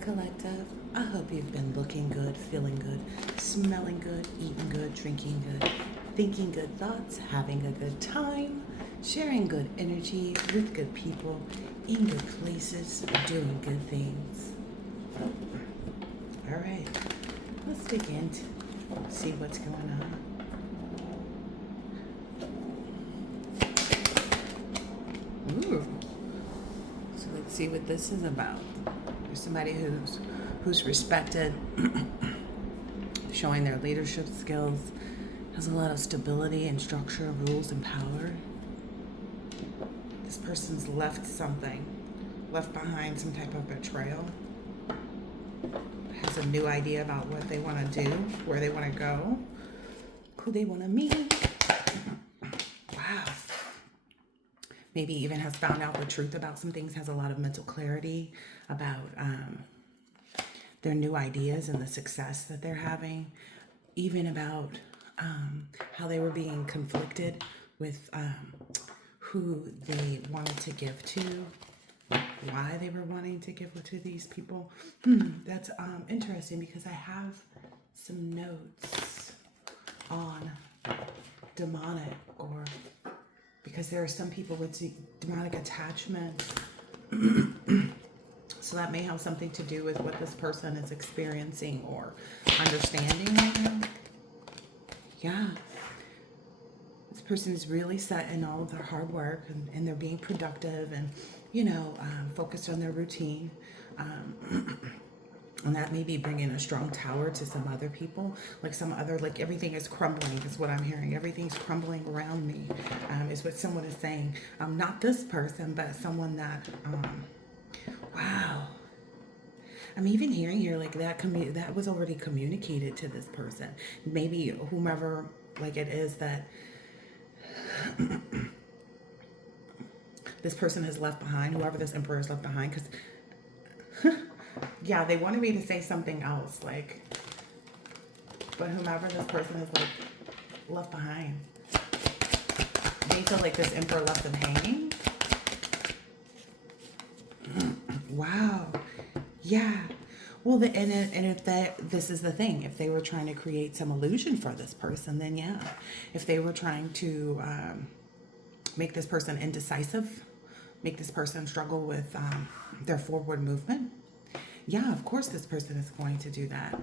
Collective. I hope you've been looking good, feeling good, smelling good, eating good, drinking good, thinking good thoughts, having a good time, sharing good energy with good people, in good places, doing good things. All right, let's begin to see what's going on. Ooh. So let's see what this is about. There's somebody who's respected, showing their leadership skills, has a lot of stability and structure, rules and power. This person's left behind some type of betrayal, has a new idea about what they want to do, where they want to go, who they want to meet. Wow. Maybe even has found out the truth about some things, has a lot of mental clarity about their new ideas and the success that they're having, even about how they were being conflicted with who they wanted to give to, why they were wanting to give to these people. That's interesting because I have some notes on demonic, or because there are some people with demonic attachment. So that may have something to do with what this person is experiencing or understanding right now. Yeah. This person is really set in all of their hard work, and they're being productive and, focused on their routine. And that may be bringing a strong tower to some other people, like everything is crumbling is what I'm hearing. Everything's crumbling around me, is what someone is saying. Not this person, but someone that, wow. I'm even hearing here like that was already communicated to this person. Maybe whomever like it is that this person has left behind, whoever this emperor has left behind, because yeah, they wanted me to say something else, but whomever this person is left behind, they feel like this emperor left them hanging. Wow. Yeah. Well, this is the thing. If they were trying to create some illusion for this person, then yeah. If they were trying to make this person indecisive, make this person struggle with their forward movement, yeah, of course this person is going to do that.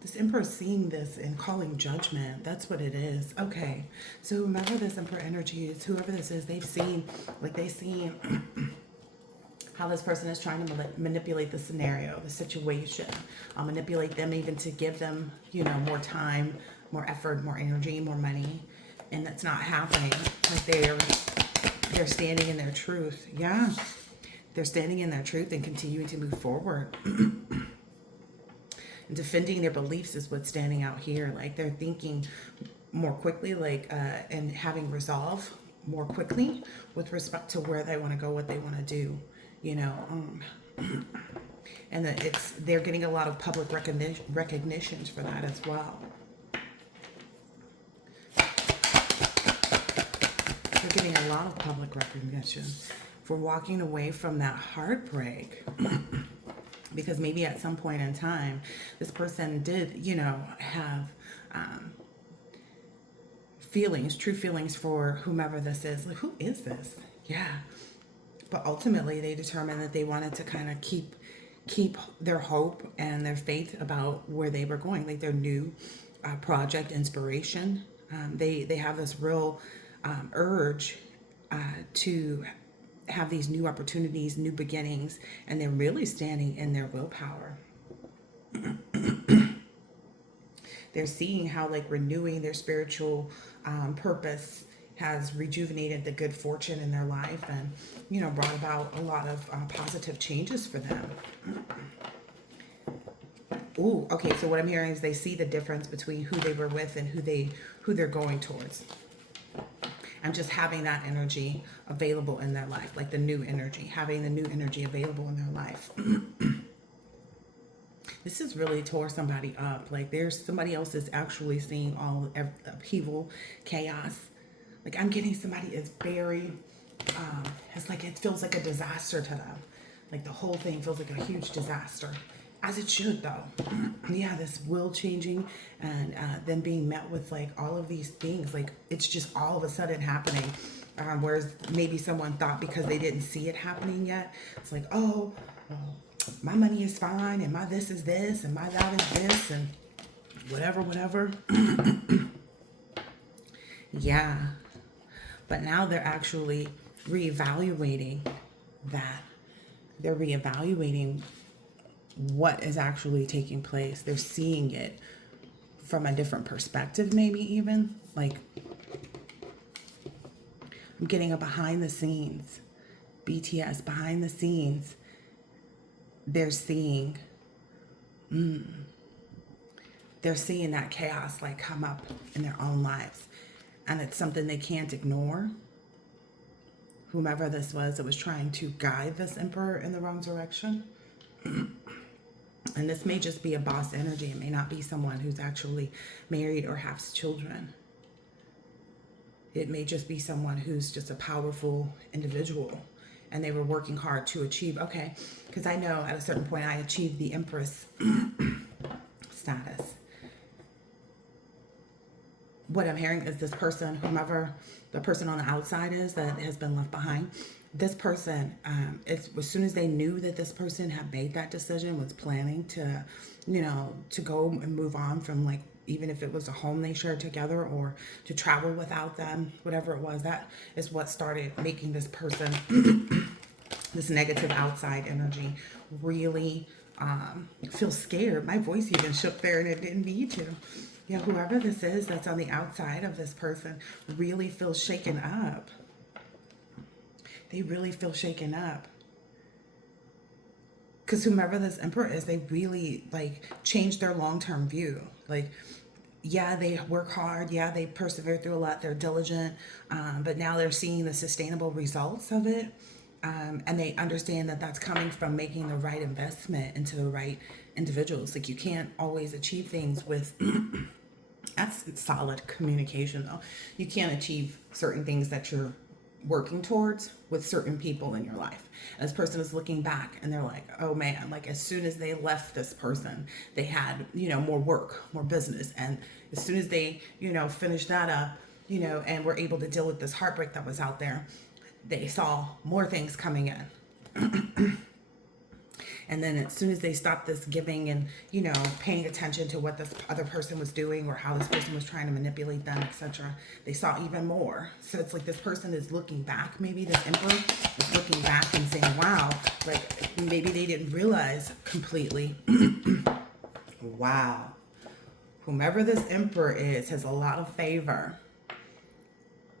This emperor is seeing this and calling judgment. That's what it is. Okay. So whomever this emperor energy is, whoever this is, they've seen how this person is trying to manipulate the scenario, the situation, manipulate them even to give them, more time, more effort, more energy, more money. And that's not happening. Like they're standing in their truth. Yeah. They're standing in their truth and continuing to move forward. And defending their beliefs is what's standing out here. Like they're thinking more quickly, and having resolve more quickly with respect to where they want to go, what they want to do, and they're getting a lot of public recognitions for that as well. They're getting a lot of public recognition for walking away from that heartbreak. Because maybe at some point in time, this person did, have true feelings for whomever this is. Like, who is this? Yeah. But ultimately, they determined that they wanted to kind of keep their hope and their faith about where they were going, like their new project inspiration. They have this real urge to have these new opportunities, new beginnings, and they're really standing in their willpower. They're seeing how renewing their spiritual purpose has rejuvenated the good fortune in their life and, brought about a lot of positive changes for them. Ooh, okay, so what I'm hearing is they see the difference between who they were with and who they're going towards. And just having that energy available in their life, like the new energy, having the new energy available in their life. This is really tore somebody up. Like there's somebody else is actually seeing all upheaval, chaos. Like I'm getting somebody is very, it feels like a disaster to them. Like the whole thing feels like a huge disaster, as it should though. Yeah, this will changing, and then being met with like all of these things, like it's just all of a sudden happening. Whereas maybe someone thought because they didn't see it happening yet, it's like, oh, well, my money is fine, and my this is this, and my that is this, and whatever, whatever. Yeah. But now they're actually reevaluating that. They're reevaluating what is actually taking place. They're seeing it from a different perspective, maybe even. Like, I'm getting a behind the scenes. BTS, behind the scenes. They're seeing, they're seeing that chaos like come up in their own lives. And it's something they can't ignore. Whomever this was that was trying to guide this emperor in the wrong direction. And this may just be a boss energy. It may not be someone who's actually married or has children. It may just be someone who's just a powerful individual. And they were working hard to achieve, okay, because I know at a certain point I achieved the empress status. What I'm hearing is this person, whomever the person on the outside is that has been left behind, this person, as soon as they knew that this person had made that decision, was planning to, to go and move on from, like, even if it was a home they shared together or to travel without them, whatever it was, that is what started making this person, this negative outside energy, really feel scared. My voice even shook there, and it didn't need to. Yeah, whoever this is that's on the outside of this person really feels shaken up. They really feel shaken up. Because whomever this emperor is, they really, like, change their long-term view. Like, yeah, they work hard. Yeah, they persevere through a lot. They're diligent. But now they're seeing the sustainable results of it. And they understand that that's coming from making the right investment into the right individuals. Like, you can't always achieve things with... That's solid communication, though. You can't achieve certain things that you're working towards with certain people in your life. And this person is looking back and they're like, oh man, like as soon as they left this person, they had, more work, more business. And as soon as they, finished that up, and were able to deal with this heartbreak that was out there, they saw more things coming in. And then as soon as they stopped this giving and, paying attention to what this other person was doing or how this person was trying to manipulate them, etc., they saw even more. So it's like this person is looking back. Maybe this emperor is looking back and saying, wow, like maybe they didn't realize completely. Wow. Whomever this emperor is has a lot of favor.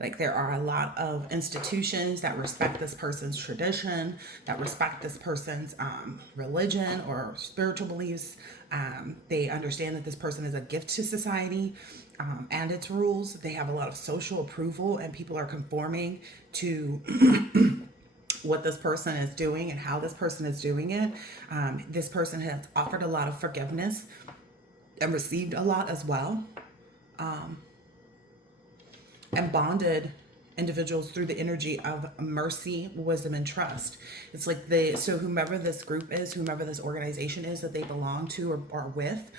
Like, there are a lot of institutions that respect this person's tradition, that respect this person's religion or spiritual beliefs. They understand that this person is a gift to society and its rules. They have a lot of social approval, and people are conforming to what this person is doing and how this person is doing it. This person has offered a lot of forgiveness and received a lot as well. And bonded individuals through the energy of mercy, wisdom, and trust. It's like so whomever this group is, whomever this organization is that they belong to or are with,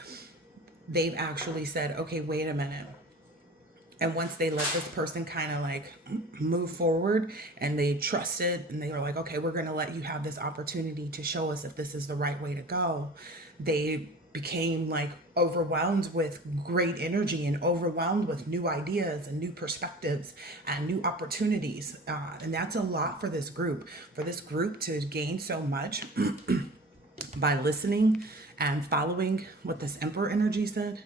they've actually said, okay, wait a minute. And once they let this person kind of like move forward and they trusted and they were like, okay, we're going to let you have this opportunity to show us if this is the right way to go. They became like overwhelmed with great energy and overwhelmed with new ideas and new perspectives and new opportunities. And that's a lot for this group to gain so much by listening and following what this emperor energy said.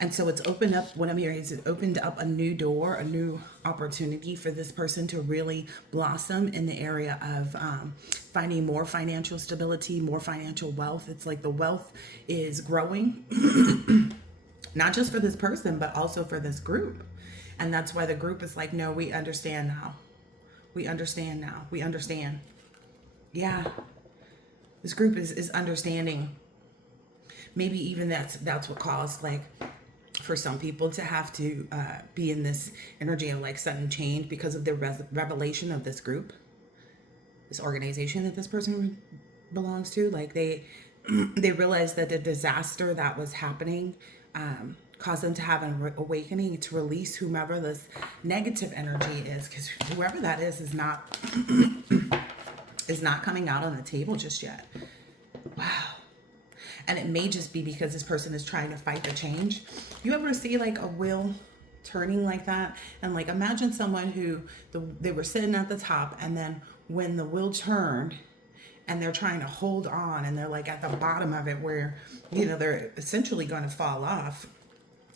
And so it's opened up, what I'm hearing is it opened up a new door, a new opportunity for this person to really blossom in the area of finding more financial stability, more financial wealth. It's like the wealth is growing, not just for this person, but also for this group. And that's why the group is like, no, we understand now. We understand now. We understand. Yeah. This group is understanding. Maybe even that's what caused, like, for some people to have to be in this energy of like sudden change because of the revelation of this group, this organization that this person belongs to. Like they realized that the disaster that was happening caused them to have an awakening to release whomever this negative energy is, because whoever that is not coming out on the table just yet. Wow. And it may just be because this person is trying to fight the change. You ever see like a wheel turning like that? And like imagine someone who they were sitting at the top, and then when the wheel turned and they're trying to hold on, and they're like at the bottom of it where, you know, they're essentially going to fall off.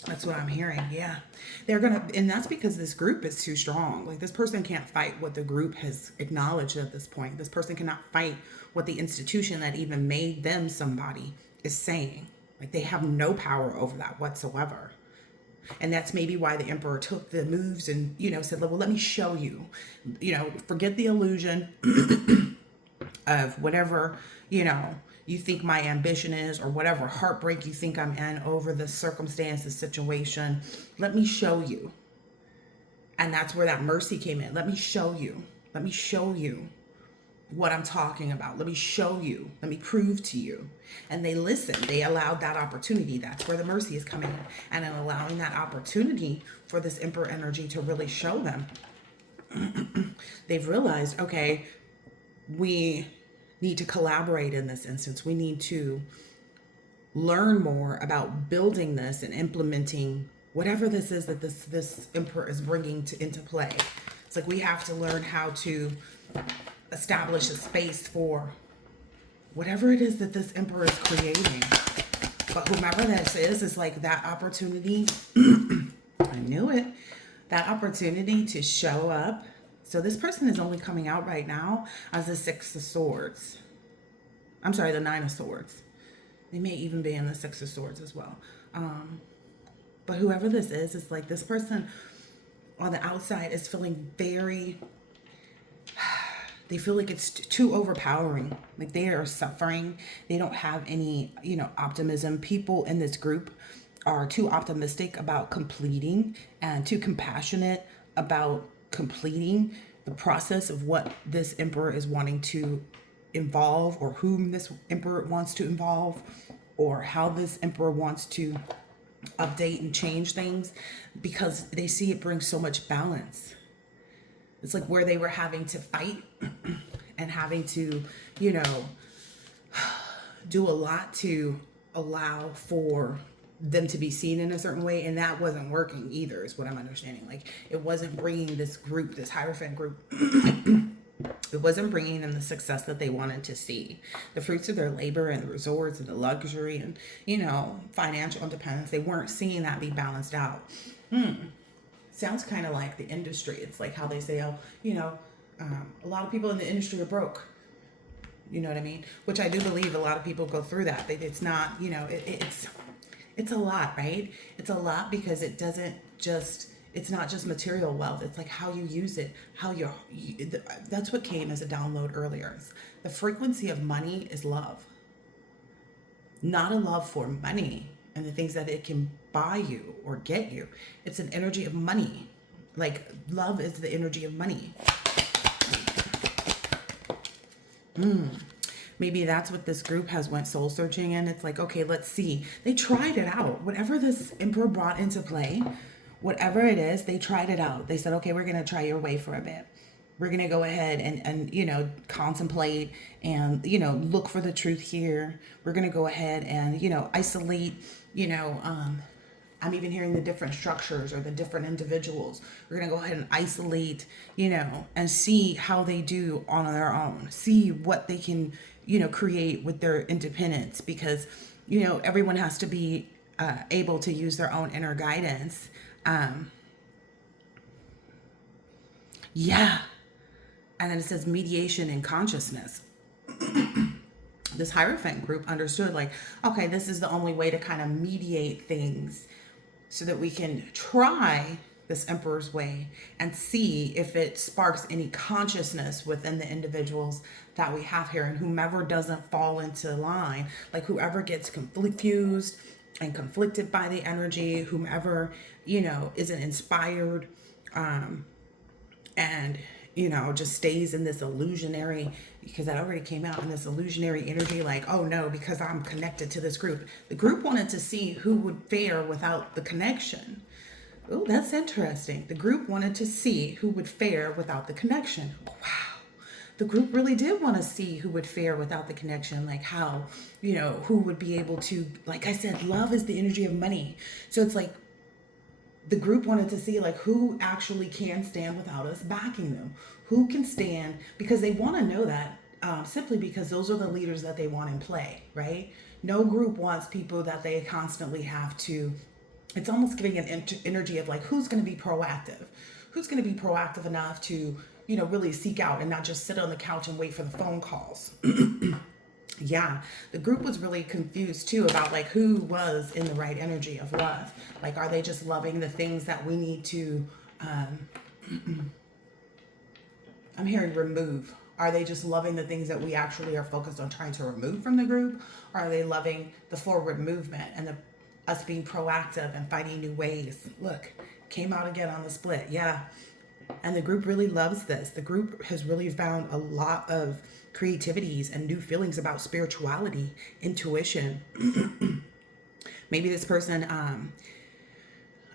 That's what I'm hearing. Yeah. And that's because this group is too strong. Like this person can't fight what the group has acknowledged at this point. This person cannot fight what the institution that even made them somebody is saying. Like they have no power over that whatsoever. And that's maybe why the emperor took the moves and, you know, said, well, let me show you, you know, forget the illusion of whatever, you know, you think my ambition is, or whatever heartbreak you think I'm in over the circumstance, the situation. Let me show you. And that's where that mercy came in. Let me show you. Let me show you what I'm talking about. Let me show you. Let me prove to you. And they listened. They allowed that opportunity. That's where the mercy is coming in. And in allowing that opportunity for this emperor energy to really show them, they've realized, okay, we need to collaborate in this instance. We need to learn more about building this and implementing whatever this is that this emperor is bringing into play. It's like we have to learn how to establish a space for whatever it is that this emperor is creating. But whomever this is like that opportunity. I knew it. That opportunity to show up. So this person is only coming out right now as the Six of Swords. I'm sorry, the Nine of Swords. They may even be in the Six of Swords as well. But whoever this is like this person on the outside is feeling very, they feel like it's too overpowering. Like they are suffering. They don't have any, you know, optimism. People in this group are too optimistic about completing and too compassionate about completing the process of what this emperor is wanting to involve, or whom this emperor wants to involve, or how this emperor wants to update and change things, because they see it brings so much balance. It's like where they were having to fight and having to, you know, do a lot to allow for them to be seen in a certain way, and that wasn't working either, is what I'm understanding. Like it wasn't bringing this group, this Hierophant group, it wasn't bringing them the success that they wanted to see, the fruits of their labor and the resorts and the luxury and, you know, financial independence. They weren't seeing that be balanced out. Sounds kind of like the industry. It's like how they say, oh, you know, a lot of people in the industry are broke. You know what I mean? Which I do believe a lot of people go through that. It's not, you know, it's a lot, right? It's a lot because it doesn't just, it's not just material wealth. It's like how you use it, that's what came as a download earlier. The frequency of money is love. Not a love for money and the things that it can buy you or get you. It's an energy of money. Like love is the energy of money. Maybe that's what this group has went soul searching in. It's like, okay, let's see. They tried it out. Whatever this emperor brought into play, whatever it is, they tried it out. They said, okay, we're going to try your way for a bit. We're going to go ahead and, you know, contemplate and, you know, look for the truth here. We're going to go ahead and, you know, isolate, you know, I'm even hearing the different structures or the different individuals. We're going to go ahead and isolate, you know, and see how they do on their own. See what they can, you know, create with their independence, because, you know, everyone has to be able to use their own inner guidance. Yeah. And then it says mediation and consciousness. This Hierophant group understood like, okay, this is the only way to kind of mediate things so that we can try this emperor's way and see if it sparks any consciousness within the individuals that we have here, and whomever doesn't fall into line, like whoever gets confused and conflicted by the energy, whomever, isn't inspired, and just stays in this illusionary, because that already came out, in this illusionary energy, like, oh no, because I'm connected to this group. The group wanted to see who would fare without the connection. Oh, that's interesting. The group wanted to see who would fare without the connection. Wow. The group really did want to see who would fare without the connection, like how, who would be able to, like I said, love is the energy of money. So it's like the group wanted to see like who actually can stand without us backing them, who can stand, because they want to know that, simply because those are the leaders that they want in play, right? No group wants people that they constantly have to, it's almost giving an energy of like, who's going to be proactive, who's going to be proactive enough to, really seek out and not just sit on the couch and wait for the phone calls. Yeah, the group was really confused too about like who was in the right energy of love. Like, are they just loving the things that we need to, I'm hearing remove. Are they just loving the things that we actually are focused on trying to remove from the group? Or are they loving the forward movement and us being proactive and finding new ways? Look, came out again on the split. Yeah. And the group really loves this. The group has really found a lot of creativities and new feelings about spirituality, intuition. Maybe this person,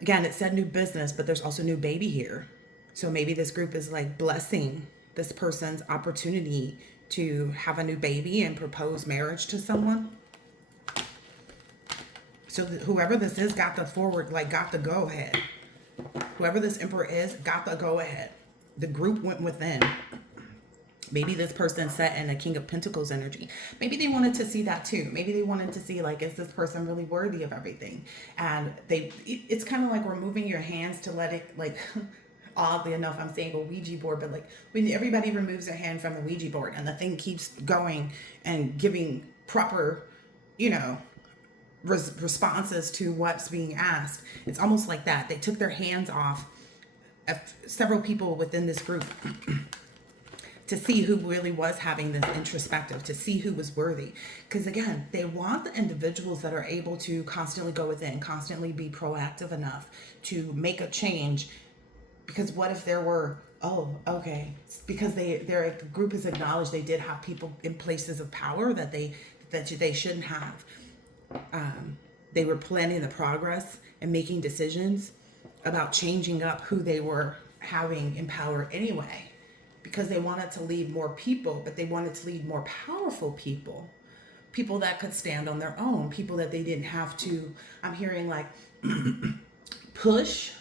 again, it said new business, but there's also new baby here. So maybe this group is like blessing this person's opportunity to have a new baby and propose marriage to someone. So whoever this is got the forward, like got the go ahead. Whoever this emperor is got the go ahead. The group went within. Maybe this person sat in a King of Pentacles energy. Maybe they wanted to see that too. Maybe they wanted to see like, is this person really worthy of everything? And it's kind of like removing your hands to let it, like, oddly enough, I'm saying a Ouija board, but like when everybody removes their hand from the Ouija board and the thing keeps going and giving proper, responses to what's being asked. It's almost like that. They took their hands off of several people within this group to see who really was having this introspective, to see who was worthy. Because again, they want the individuals that are able to constantly go within, constantly be proactive enough to make a change. Because what if there were, oh, okay, because the group has acknowledged they did have people in places of power that they shouldn't have. They were planning the progress and making decisions about changing up who they were having in power anyway, because they wanted to lead more people, but they wanted to lead more powerful people, people that could stand on their own, people that they didn't have to, I'm hearing like push,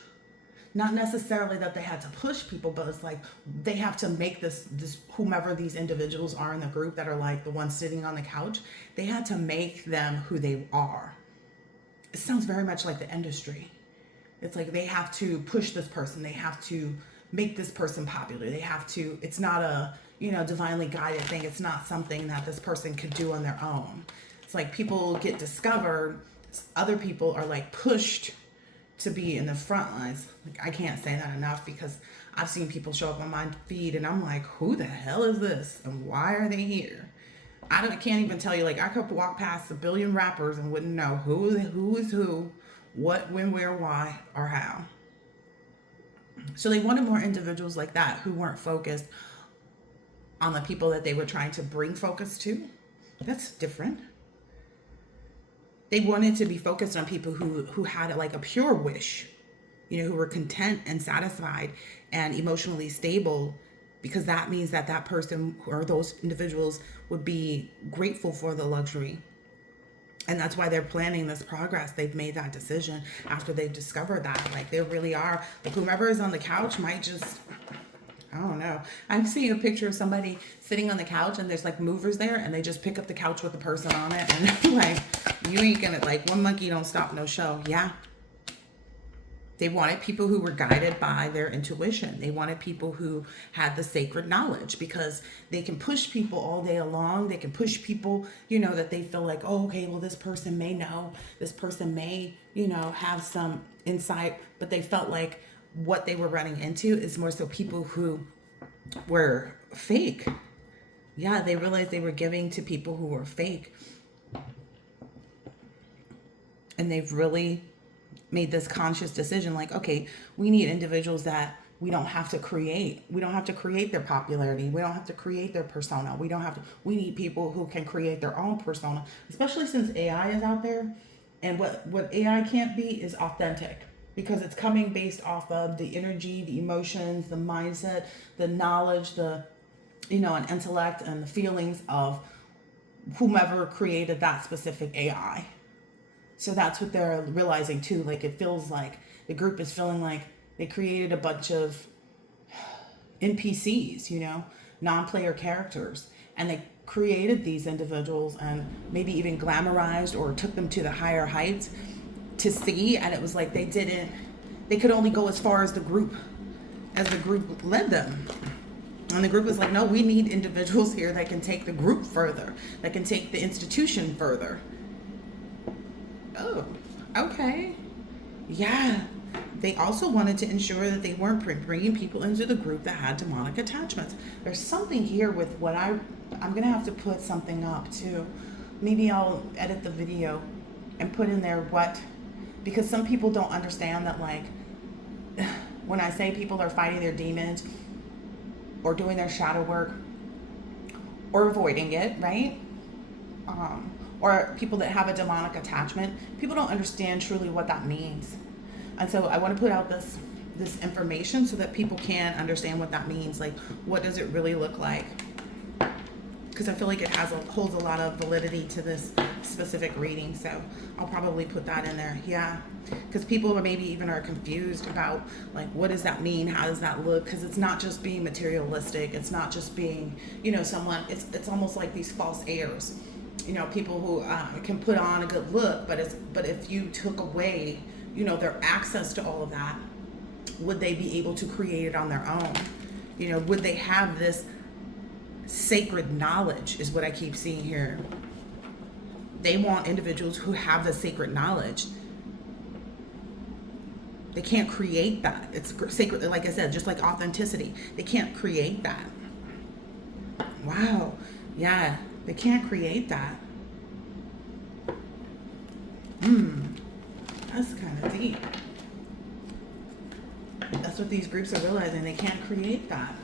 not necessarily that they had to push people, but it's like they have to make this whomever these individuals are in the group that are like the ones sitting on the couch, they had to make them who they are. It sounds very much like the industry. It's like they have to push this person, they have to make this person popular, they have to, it's not a divinely guided thing. It's not something that this person could do on their own. It's like people get discovered, other people are like pushed to be in the front lines. Like, I can't say that enough, because I've seen people show up on my feed and I'm like, who the hell is this and why are they here? I can't even tell you. Like, I could walk past a billion rappers and wouldn't know who is who, what, when, where, why, or how. So they wanted more individuals like that who weren't focused on the people that they were trying to bring focus to. That's different. They wanted to be focused on people who had like a pure wish, who were content and satisfied and emotionally stable, because that means that that person or those individuals would be grateful for the luxury. And that's why they're planning this progress. They've made that decision after they've discovered that. Like, they really are. Like, whomever is on the couch might just, I don't know. I'm seeing a picture of somebody sitting on the couch and there's like movers there and they just pick up the couch with the person on it. And like, you ain't gonna, like, one monkey don't stop no show. Yeah. They wanted people who were guided by their intuition. They wanted people who had the sacred knowledge, because they can push people all day long. They can push people, that they feel like, oh, okay, well, this person may know, this person may, have some insight, but they felt like what they were running into is more so people who were fake. Yeah, they realized they were giving to people who were fake. And they've really made this conscious decision like, okay, we need individuals that we don't have to create. We don't have to create their popularity. We don't have to create their persona. We need people who can create their own persona, especially since AI is out there. And what AI can't be is authentic, because it's coming based off of the energy, the emotions, the mindset, the knowledge, an intellect and the feelings of whomever created that specific AI. So that's what they're realizing too. Like, it feels like the group is feeling like they created a bunch of NPCs, non-player characters, and they created these individuals and maybe even glamorized or took them to the higher heights to see. And it was like they could only go as far as the group led them. And the group was like, no, we need individuals here that can take the group further, that can take the institution further. Oh, okay. Yeah. They also wanted to ensure that they weren't bringing people into the group that had demonic attachments. There's something here with what I'm going to have to put something up too. Maybe I'll edit the video and put in there because some people don't understand that, like, when I say people are fighting their demons or doing their shadow work or avoiding it, right? Or people that have a demonic attachment, people don't understand truly what that means. And so I want to put out this information so that people can understand what that means. Like, what does it really look like? Because I feel like it holds a lot of validity to this specific reading. So I'll probably put that in there. Yeah. Because people maybe are confused about, like, what does that mean? How does that look? Because it's not just being materialistic. It's not just being, someone, it's almost like these false airs. People who can put on a good look, but if you took away, their access to all of that, would they be able to create it on their own? Would they have this sacred knowledge is what I keep seeing here. They want individuals who have the sacred knowledge. They can't create that. It's sacred, like I said, just like authenticity. They can't create that. Wow. Yeah, they can't create that. That's kind of deep. That's what these groups are realizing. They can't create that.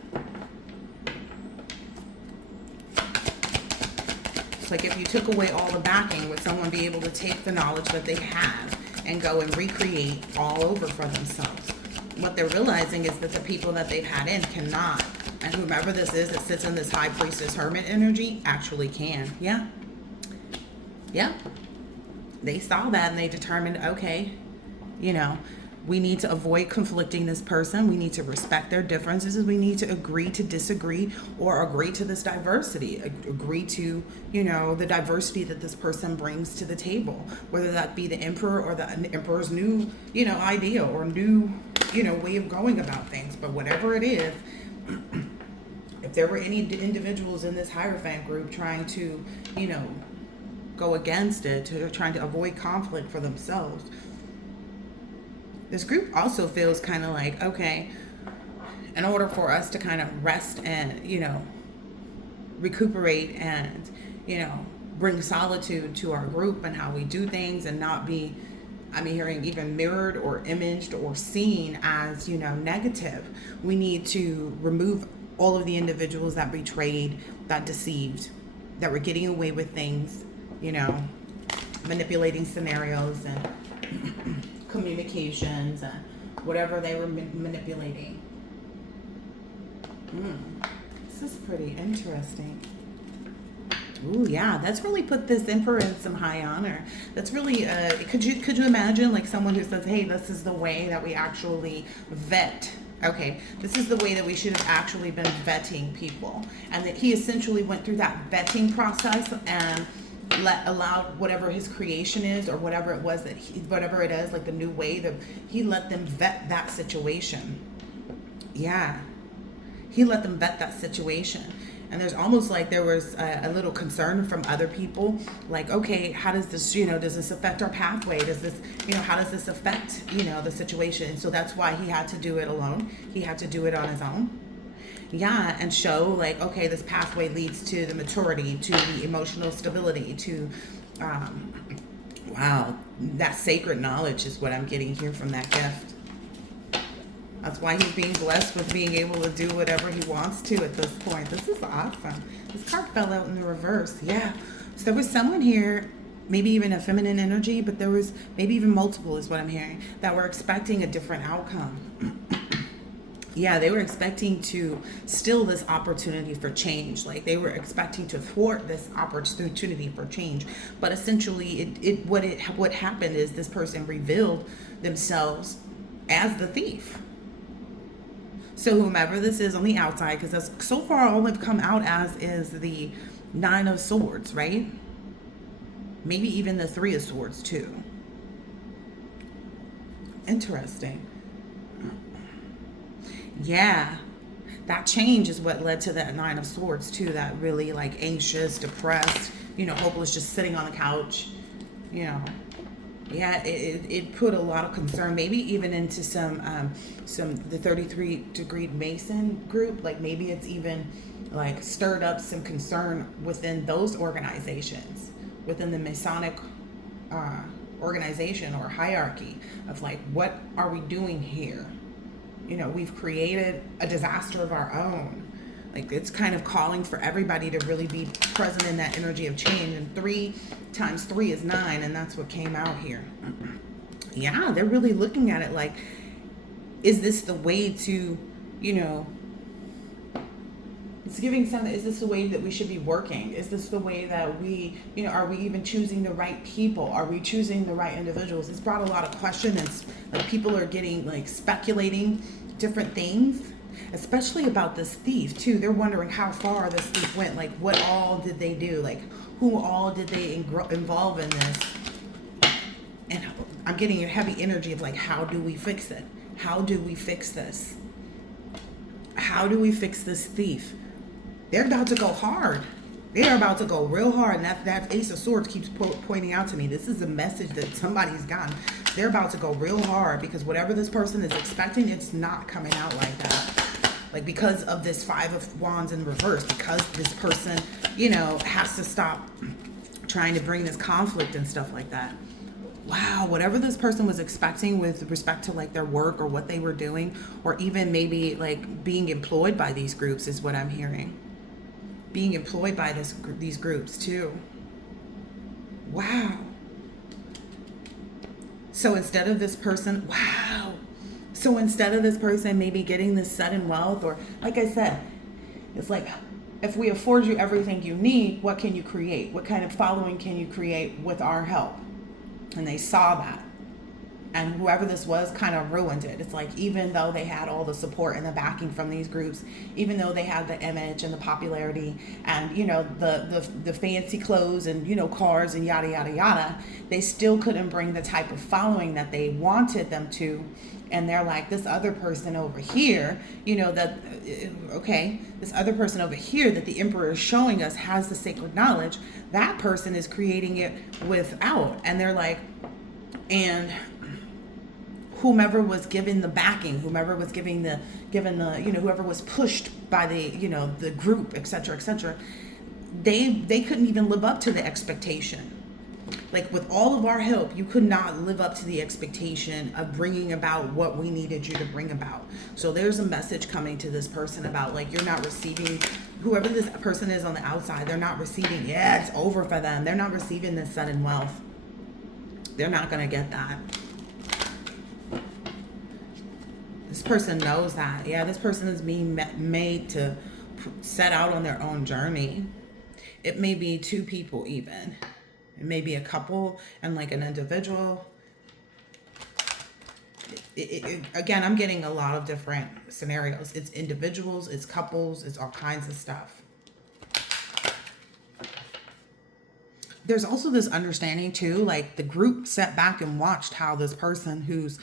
It's like if you took away all the backing, would someone be able to take the knowledge that they have and go and recreate all over for themselves? What they're realizing is that the people that they've had in cannot. And whomever this is that sits in this high priestess hermit energy actually can. Yeah. Yeah. They saw that and they determined, okay, we need to avoid conflicting this person. We need to respect their differences. We need to agree to disagree or agree to this diversity, agree to, the diversity that this person brings to the table, whether that be the emperor or the emperor's new, idea or new, way of going about things. But whatever it is, if there were any individuals in this Hierophant group trying to, go against it, trying to avoid conflict for themselves, this group also feels kind of like, okay, in order for us to kind of rest and, recuperate and, bring solitude to our group and how we do things and not be, I'm hearing, even mirrored or imaged or seen as, negative. We need to remove all of the individuals that betrayed, that deceived, that were getting away with things, manipulating scenarios and communications and whatever they were manipulating. This is pretty interesting. Ooh, yeah, that's really put this emperor in some high honor. That's really, could you imagine, like, someone who says, hey, this is the way that we actually vet. Okay, this is the way that we should have actually been vetting people. And that he essentially went through that vetting process and allowed whatever his creation is or whatever it was whatever it is, like the new way that he let them vet that situation. Yeah, he let them vet that situation. And there's almost like there was a little concern from other people, like, okay, how does this, does this affect our pathway? Does this, how does this affect, the situation? And so that's why he had to do it alone. He had to do it on his own. Yeah, and show, like, okay, this pathway leads to the maturity, to the emotional stability, to Wow, that sacred knowledge is what I'm getting here from that gift. That's why he's being blessed with being able to do whatever he wants to at this point. This is awesome. This card fell out in the reverse. Yeah. So there was someone here, maybe even a feminine energy, but there was maybe even multiple is what I'm hearing, that were expecting a different outcome. Yeah, they were expecting to steal this opportunity for change. Like they were expecting to thwart this opportunity for change. But essentially, what happened is this person revealed themselves as the thief. So whomever this is on the outside, because that's so far all they've come out as is the Nine of Swords, right? Maybe even the Three of Swords too. Interesting. Yeah, that change is what led to that Nine of Swords too. That really like anxious, depressed, hopeless, just sitting on the couch, you know. Yeah, it put a lot of concern, maybe even into some the 33-degree Mason group. Like maybe it's even like stirred up some concern within those organizations, within the Masonic organization or hierarchy of like, what are we doing here? We've created a disaster of our own. Like it's kind of calling for everybody to really be present in that energy of change. And 3 times 3 is 9, and that's what came out here. Yeah, they're really looking at it like, is this the way to, it's giving something, is this the way that we should be working? Is this the way that we, are we even choosing the right people? Are we choosing the right individuals? It's brought a lot of questions. Like people are getting like speculating different things, especially about this thief too. They're wondering how far this thief went. Like what all did they do? Like who all did they involve in this? And I'm getting a heavy energy of like, how do we fix it? How do we fix this? How do we fix this thief? They're about to go hard. They're about to go real hard. And that Ace of Swords keeps pointing out to me. This is a message that somebody's gotten. They're about to go real hard because whatever this person is expecting, it's not coming out like that. Like because of this 5 of Wands in reverse, because this person, has to stop trying to bring this conflict and stuff like that. Wow, whatever this person was expecting with respect to like their work or what they were doing, or even maybe like being employed by these groups is what I'm hearing. Being employed by these groups too. Wow. So instead of this person, maybe getting this sudden wealth, or like I said, it's like, if we afford you everything you need, what can you create? What kind of following can you create with our help? And they saw that. And whoever this was kind of ruined it. It's like, even though they had all the support and the backing from these groups, even though they had the image and the popularity and, the fancy clothes and, cars and yada, yada, yada, they still couldn't bring the type of following that they wanted them to. And they're like, this other person over here, this other person over here that the Emperor is showing us has the sacred knowledge, that person is creating it without. And they're like, and whomever was given the backing, whomever was whoever was pushed by the group, etc., they couldn't even live up to the expectation. Like with all of our help, you could not live up to the expectation of bringing about what we needed you to bring about. So there's a message coming to this person about like, you're not receiving, whoever this person is on the outside, they're not receiving, it's over for them. They're not receiving this sudden wealth. They're not going to get that. This person knows that. Yeah, this person is being made to set out on their own journey. It may be 2 people even. It may be a couple and like an individual. Again, I'm getting a lot of different scenarios. It's individuals, it's couples, it's all kinds of stuff. There's also this understanding too, like the group sat back and watched how this person who's,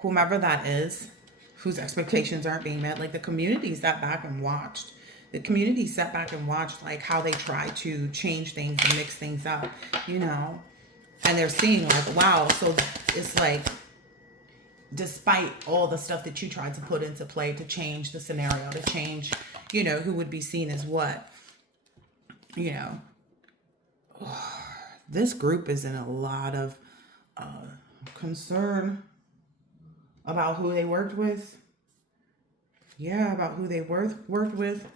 whomever that is, whose expectations aren't being met, like the community sat back and watched. The community sat back and watched like how they try to change things and mix things up, and they're seeing like, wow, so it's like, despite all the stuff that you tried to put into play to change the scenario, to change, who would be seen as what, This group is in a lot of concern about who they worked with. Yeah, about who they worked with.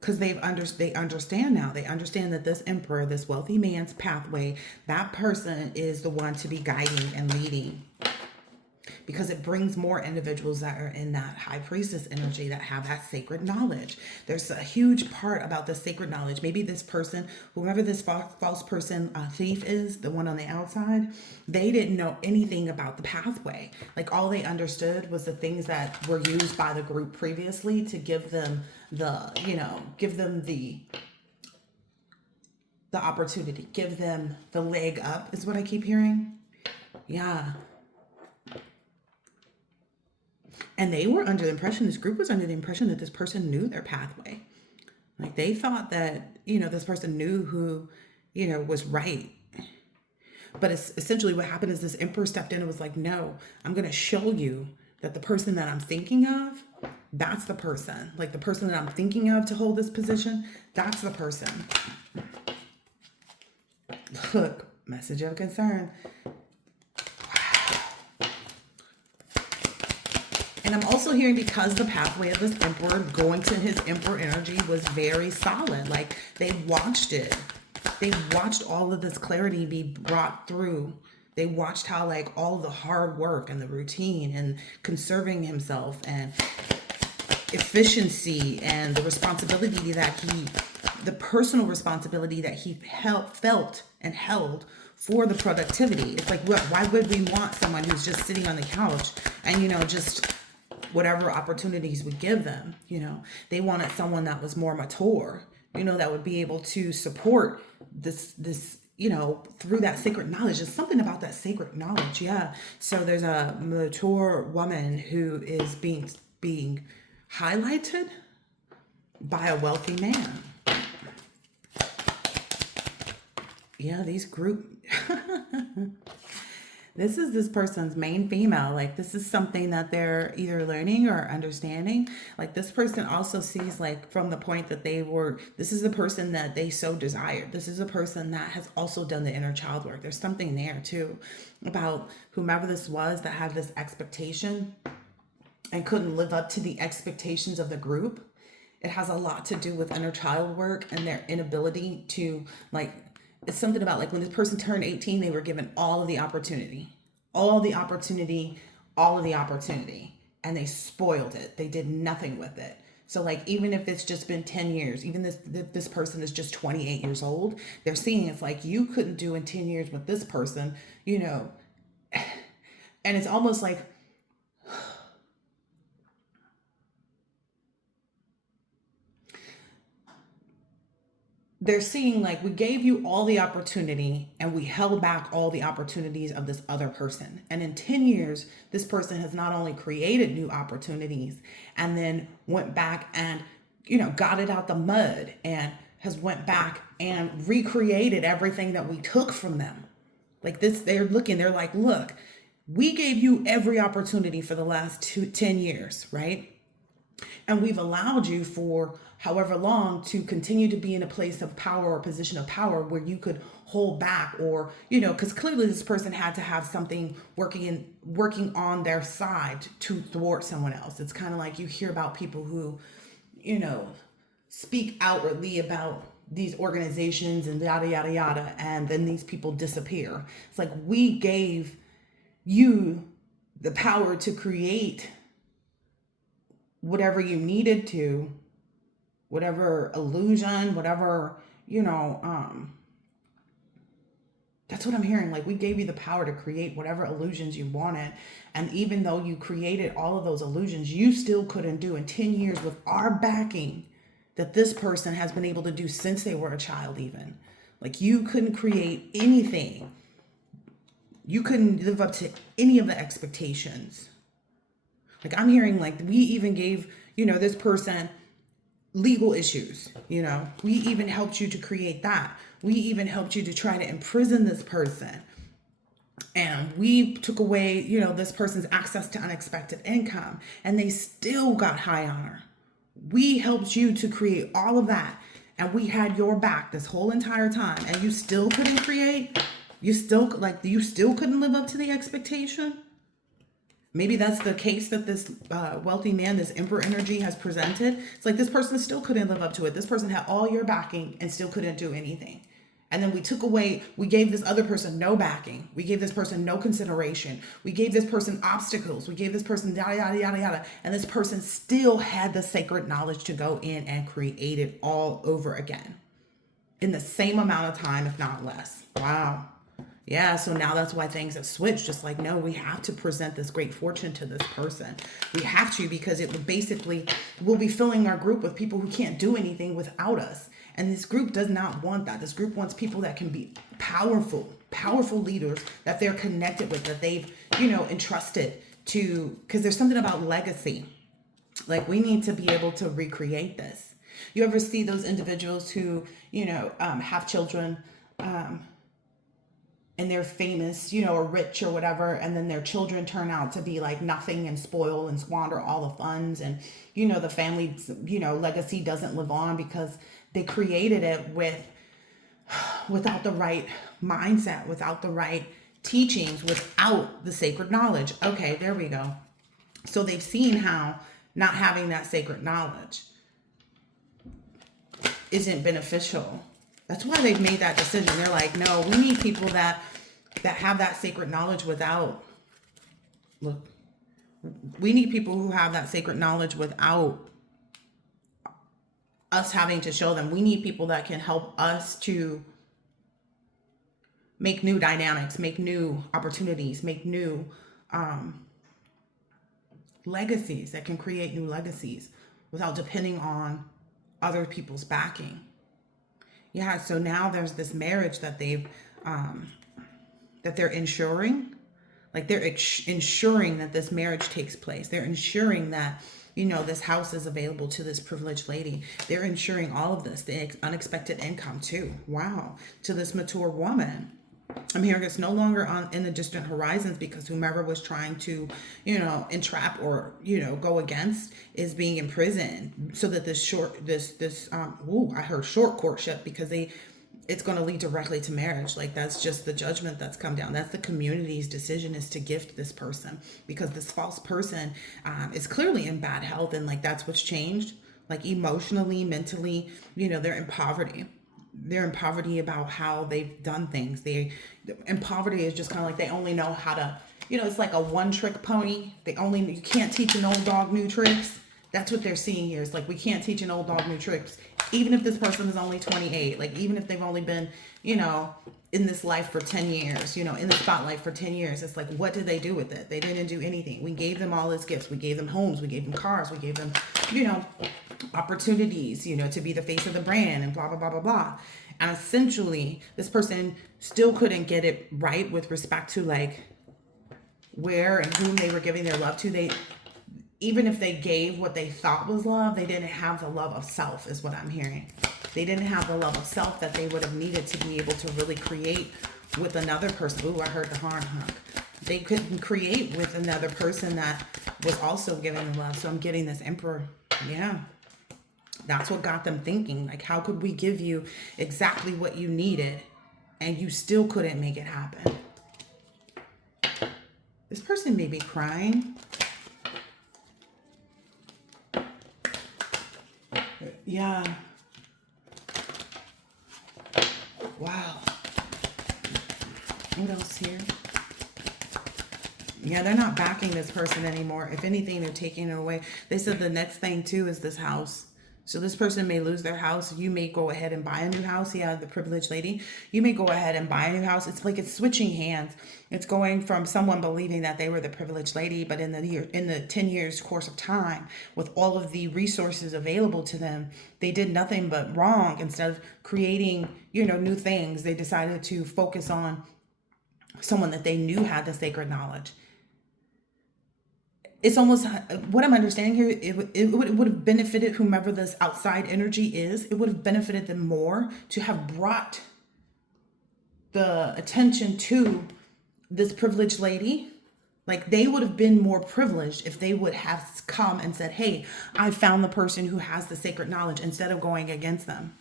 Because they understand now. They understand that this emperor, this wealthy man's pathway, that person is the one to be guiding and leading. Because it brings more individuals that are in that high priestess energy that have that sacred knowledge. There's a huge part about the sacred knowledge. Maybe this person, whoever this false person thief is, the one on the outside, they didn't know anything about the pathway. Like all they understood was the things that were used by the group previously to give them the opportunity, give them the leg up is what I keep hearing. Yeah. And they were under the impression, this group was under the impression that this person knew their pathway. Like they thought that, this person knew who, was right. But it's essentially what happened is this emperor stepped in and was like, no, I'm going to show you that the person that I'm thinking of, that's the person. Like the person that I'm thinking of to hold this position, that's the person. Look, message of concern. And I'm also hearing because the pathway of this emperor going to his emperor energy was very solid. Like they watched it. They watched all of this clarity be brought through. They watched how like all of the hard work and the routine and conserving himself and efficiency and the responsibility that the personal responsibility that he felt and held for the productivity. It's like, why would we want someone who's just sitting on the couch and, just whatever opportunities we give them, they wanted someone that was more mature, that would be able to support this, through that sacred knowledge. There's something about that sacred knowledge. Yeah. So there's a mature woman who is being highlighted by a wealthy man. Yeah, these group, this is this person's main female. Like this is something that they're either learning or understanding. Like this person also sees like from the point that this is the person that they so desired. This is a person that has also done the inner child work. There's something there too about whomever this was that had this expectation and couldn't live up to the expectations of the group. It has a lot to do with inner child work and their inability to it's something about like when this person turned 18, they were given all of the opportunity, and they spoiled it. They did nothing with it. So like, even if it's just been 10 years, even this person is just 28 years old, they're seeing it's like, you couldn't do in 10 years with this person, and it's almost like, they're seeing like we gave you all the opportunity and we held back all the opportunities of this other person. And in 10 years, this person has not only created new opportunities and then went back and, got it out the mud and has went back and recreated everything that we took from them. Like this, they're like, look, we gave you every opportunity for the last 10 years, right? And we've allowed you for however long to continue to be in a place of power or position of power where you could hold back or, because clearly this person had to have something working on their side to thwart someone else. It's kind of like you hear about people who, speak outwardly about these organizations and yada, yada, yada. And then these people disappear. It's like we gave you the power to create whatever you needed to, whatever illusion, whatever, that's what I'm hearing. Like we gave you the power to create whatever illusions you wanted. And even though you created all of those illusions, you still couldn't do in 10 years with our backing that this person has been able to do since they were a child even. Like you couldn't create anything. You couldn't live up to any of the expectations. Like I'm hearing like we even gave, this person legal issues, we even helped you to create that. We even helped you to try to imprison this person. And we took away, this person's access to unexpected income and they still got high honor. We helped you to create all of that. and we had your back this whole entire time, and you still couldn't create, you still couldn't live up to the expectation. Maybe that's the case that this wealthy man, this emperor energy has presented. It's like this person still couldn't live up to it. This person had all your backing and still couldn't do anything. And then we gave this other person no backing. We gave this person no consideration. We gave this person obstacles. We gave this person yada, yada, yada, yada. And this person still had the sacred knowledge to go in and create it all over again in the same amount of time, if not less. Wow. Yeah, so now that's why things have switched. Just like, no, we have to present this great fortune to this person. We have to, because it would basically, we'll be filling our group with people who can't do anything without us. And this group does not want that. This group wants people that can be powerful leaders that they're connected with, that they've, entrusted to, because there's something about legacy. Like, we need to be able to recreate this. You ever see those individuals who, have children, and they're famous, or rich or whatever, and then their children turn out to be like nothing and spoil and squander all the funds, and the family's legacy doesn't live on because they created it without the right mindset, without the right teachings, without the sacred knowledge. Okay, there we go. So they've seen how not having that sacred knowledge isn't beneficial. That's why they've made that decision. They're like, no, we need people that have that sacred knowledge without, we need people who have that sacred knowledge without us having to show them. We need people that can help us to make new dynamics, make new opportunities, make new legacies, that can create new legacies without depending on other people's backing. Yeah, so now there's this marriage that they're ensuring. Like, they're ensuring that this marriage takes place. They're ensuring that, this house is available to this privileged lady. They're ensuring all of this, the unexpected income too. Wow. To this mature woman. I'm hearing it's no longer in the distant horizons, because whomever was trying to, entrap or, go against is being imprisoned, so that I heard short courtship, because it's going to lead directly to marriage. Like, that's just the judgment that's come down. That's the community's decision, is to gift this person, because this false person is clearly in bad health. And like, that's what's changed, like emotionally, mentally, they're in poverty. They're in poverty about how they've done things. And poverty is just kind of like, they only know how to, it's like a one-trick pony. You can't teach an old dog new tricks. That's what they're seeing here. It's like, we can't teach an old dog new tricks. Even if this person is only 28, like, even if they've only been, in this life for 10 years, in the spotlight for 10 years, it's like, what did they do with it? They didn't do anything. We gave them all these gifts. We gave them homes. We gave them cars. We gave them, opportunities, to be the face of the brand, and blah, blah, blah, blah, blah. And essentially, this person still couldn't get it right with respect to like where and whom they were giving their love to. Even if they gave what they thought was love, they didn't have the love of self, is what I'm hearing. They didn't have the love of self that they would have needed to be able to really create with another person. Ooh, I heard the horn honk. They couldn't create with another person that was also giving them love. So I'm getting this emperor. Yeah. That's what got them thinking. Like, how could we give you exactly what you needed and you still couldn't make it happen? This person may be crying. Yeah. Wow. What else here? Yeah, they're not backing this person anymore. If anything, they're taking it away. They said the next thing too is this house. So this person may lose their house. You may go ahead and buy a new house. Yeah, the privileged lady. You may go ahead and buy a new house. It's like it's switching hands. It's going from someone believing that they were the privileged lady, but in the 10 years course of time, with all of the resources available to them, they did nothing but wrong. Instead of creating, new things, they decided to focus on someone that they knew had the sacred knowledge. It's almost what I'm understanding here. It would have benefited whomever this outside energy is. It would have benefited them more to have brought the attention to this privileged lady. Like, they would have been more privileged if they would have come and said, hey, I found the person who has the sacred knowledge, instead of going against them.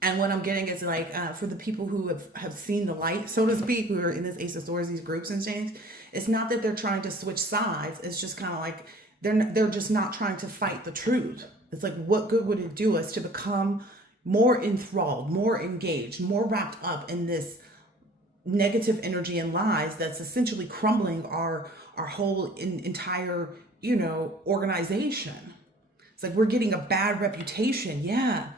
And what I'm getting is like, for the people who have seen the light, so to speak, who are in this Ace of Swords, these groups and things, it's not that they're trying to switch sides. It's just kind of like they're just not trying to fight the truth. It's like, what good would it do us to become more enthralled, more engaged, more wrapped up in this negative energy and lies that's essentially crumbling our whole entire, organization. It's like we're getting a bad reputation. Yeah,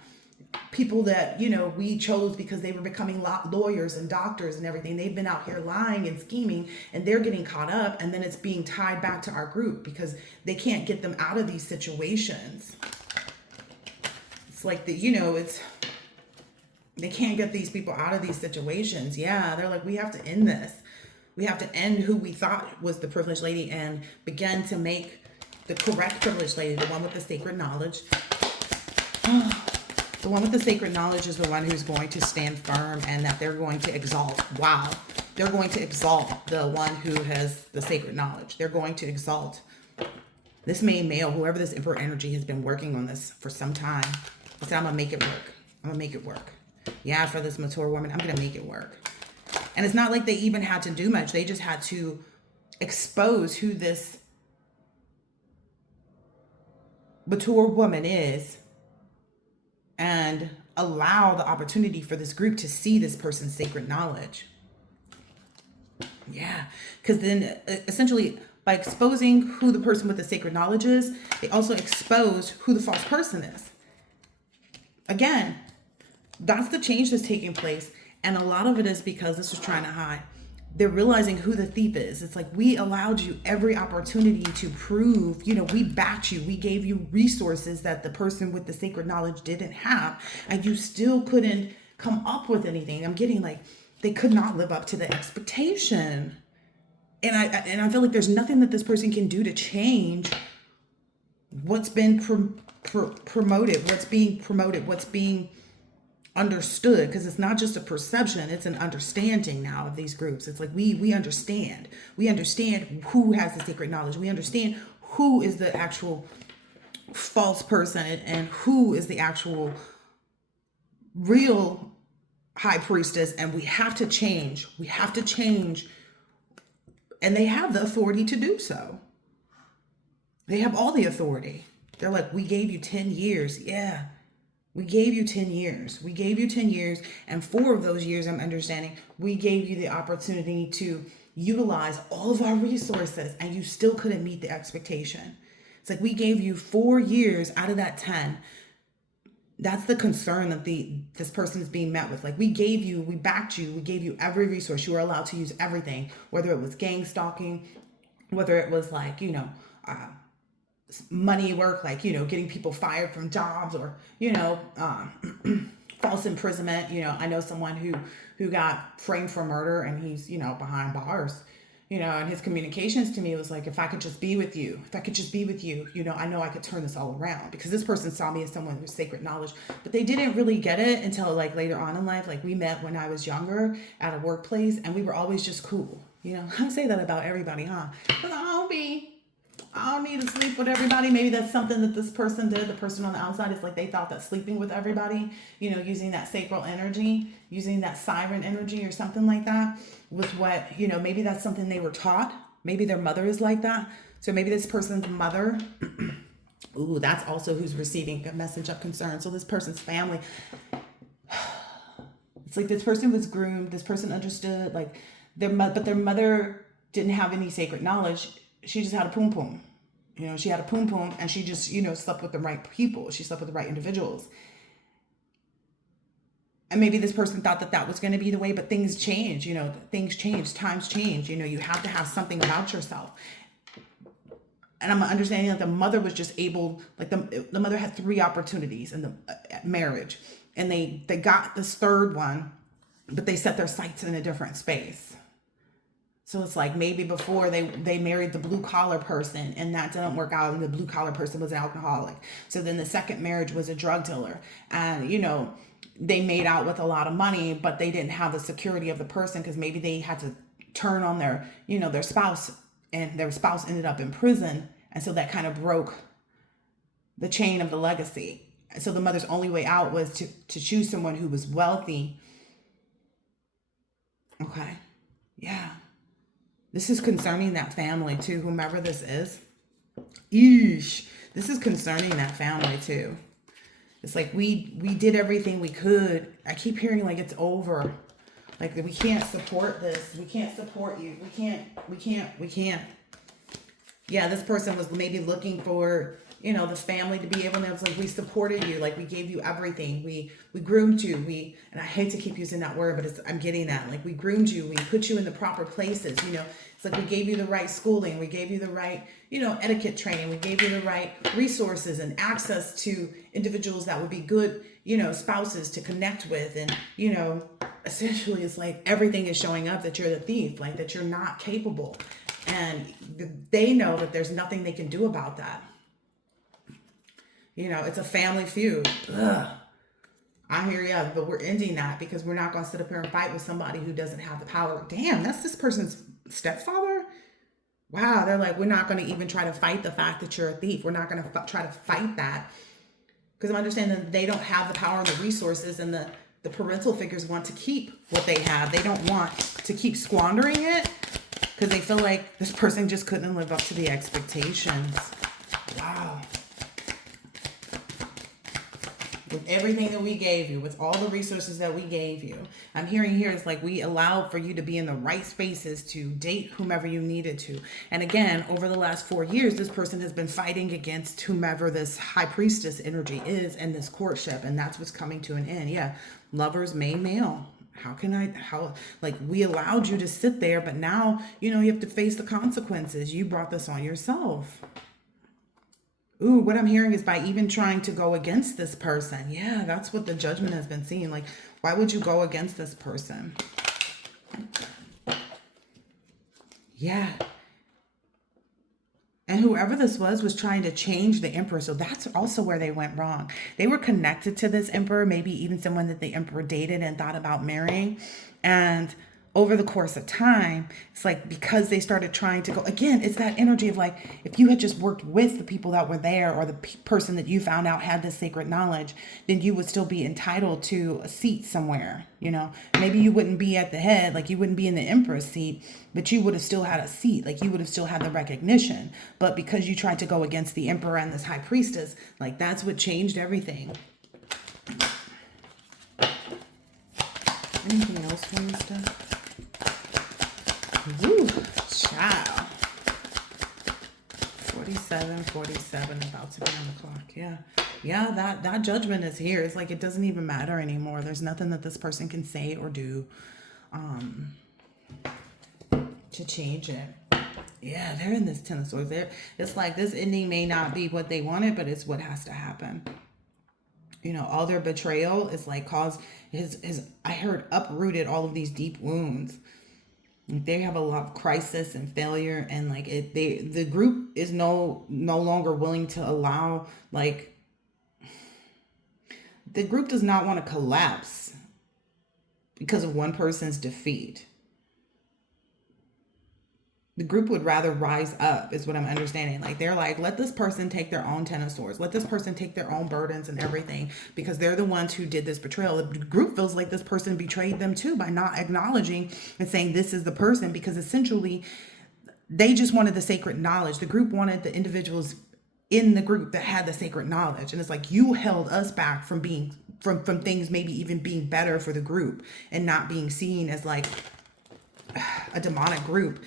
people that we chose because they were becoming lawyers and doctors and everything, they've been out here lying and scheming, and they're getting caught up, and then it's being tied back to our group because they can't get them out of these situations. It's like they can't get these people out of these situations. Yeah, they're like, we have to end this. We have to end who we thought was the privileged lady and begin to make the correct privileged lady, the one with the sacred knowledge. The one with the sacred knowledge is the one who's going to stand firm, and that they're going to exalt. Wow. They're going to exalt the one who has the sacred knowledge. They're going to exalt this main male, whoever this emperor energy has been working on this for some time. I said, I'm going to make it work. I'm going to make it work. Yeah, for this mature woman, I'm going to make it work. And it's not like they even had to do much. They just had to expose who this mature woman is and allow the opportunity for this group to see this person's sacred knowledge. Yeah, because then essentially by exposing who the person with the sacred knowledge is, they also expose who the false person is. Again, that's the change that's taking place. And a lot of it is because this was trying to hide. They're realizing who the thief is. It's like, we allowed you every opportunity to prove, we backed you. We gave you resources that the person with the sacred knowledge didn't have. And you still couldn't come up with anything. I'm getting like, they could not live up to the expectation. And I feel like there's nothing that this person can do to change what's been promoted, what's being understood, because it's not just a perception, it's an understanding now of these groups. It's like we understand who has the sacred knowledge. We understand who is the actual false person and who is the actual real high priestess, and we have to change, and they have the authority to do so. They have all the authority. They're like, we gave you 10 years. Yeah. We gave you 10 years. We gave you 10 years. And 4 of those years, I'm understanding, we gave you the opportunity to utilize all of our resources, and you still couldn't meet the expectation. It's like, we gave you 4 years out of that 10. That's the concern that this person is being met with. Like, we backed you, we gave you every resource. You were allowed to use everything, whether it was gang stalking, whether it was like, money work, like, getting people fired from jobs, or, false imprisonment. I know someone who got framed for murder, and he's, behind bars, and his communications to me was like, if I could just be with you, I know I could turn this all around, because this person saw me as someone with sacred knowledge, but they didn't really get it until like later on in life. Like, we met when I was younger at a workplace, and we were always just cool. I say that about everybody, huh? I don't need to sleep with everybody. Maybe that's something that this person did. The person on the outside is like, they thought that sleeping with everybody, using that sacral energy, using that siren energy or something like that was what, maybe that's something they were taught. Maybe their mother is like that. So maybe this person's mother, ooh, that's also who's receiving a message of concern. So this person's family, it's like this person was groomed. This person understood, like, but their mother didn't have any sacred knowledge. She just had a poom poom. She had a poom poom, and she just, slept with the right people. She slept with the right individuals. And maybe this person thought that was going to be the way, but things change, things change, times change. You have to have something about yourself. And I'm understanding that the mother was just able, like the mother had 3 opportunities in the marriage, and they got this third one, but they set their sights in a different space. So it's like, maybe before they married the blue collar person, and that didn't work out, and the blue collar person was an alcoholic. So then the second marriage was a drug dealer, and they made out with a lot of money, but they didn't have the security of the person, because maybe they had to turn on their spouse, and their spouse ended up in prison. And so that kind of broke the chain of the legacy. So the mother's only way out was to choose someone who was wealthy. Okay. Yeah. This is concerning that family too, whomever this is. Eesh. This is concerning that family too. It's like we did everything we could. I keep hearing like it's over. Like we can't support this. We can't support you. We can't. Yeah, this person was maybe looking for, the family to be able to, it's like we supported you, like we gave you everything. We groomed you. And I hate to keep using that word, but I'm getting that. Like we groomed you. We put you in the proper places, It's like we gave you the right schooling. We gave you the right, etiquette training. We gave you the right resources and access to individuals that would be good, spouses to connect with. And, essentially it's like everything is showing up that you're the thief, like that you're not capable. And they know that there's nothing they can do about that. It's a family feud. Ugh. I hear you, but we're ending that because we're not going to sit up here and fight with somebody who doesn't have the power. Damn, that's this person's stepfather? Wow, they're like, we're not going to even try to fight the fact that you're a thief. We're not going to try to fight that. Because I'm understanding that they don't have the power and the resources, and the parental figures want to keep what they have. They don't want to keep squandering it because they feel like this person just couldn't live up to the expectations. Wow. With everything that we gave you, with all the resources that we gave you, I'm hearing here it's like we allowed for you to be in the right spaces to date whomever you needed to. And again, over the last 4 years, this person has been fighting against whomever this high priestess energy is in this courtship. And that's what's coming to an end. Yeah. Lovers, main male. We allowed you to sit there, but now, you have to face the consequences. You brought this on yourself. Ooh, what I'm hearing is by even trying to go against this person. Yeah, that's what the judgment has been seeing. Like, why would you go against this person? Yeah. And whoever this was trying to change the emperor. So that's also where they went wrong. They were connected to this emperor, maybe even someone that the emperor dated and thought about marrying. And over the course of time, it's like because they started trying to go, again, it's that energy of like, if you had just worked with the people that were there or the person that you found out had this sacred knowledge, then you would still be entitled to a seat somewhere, Maybe you wouldn't be at the head, like you wouldn't be in the emperor's seat, but you would have still had a seat, like you would have still had the recognition. But because you tried to go against the emperor and this high priestess, like that's what changed everything. Anything else from this stuff? Woo, child. 47, about to be on the clock. Yeah, that judgment is here. It's like it doesn't even matter anymore. There's nothing that this person can say or do to change it. Yeah, they're in this Ten of Swords. It's like this ending may not be what they wanted, but it's what has to happen. All their betrayal is like caused I heard uprooted all of these deep wounds. They have a lot of crisis and failure, and like the group is no longer willing to allow, like, the group does not want to collapse because of one person's defeat. The group would rather rise up, is what I'm understanding. Like, they're like, let this person take their own Ten of Swords. Let this person take their own burdens and everything, because they're the ones who did this betrayal. The group feels like this person betrayed them too by not acknowledging and saying this is the person, because essentially they just wanted the sacred knowledge. The group wanted the individuals in the group that had the sacred knowledge. And it's like, you held us back from being, from things maybe even being better for the group and not being seen as like a demonic group.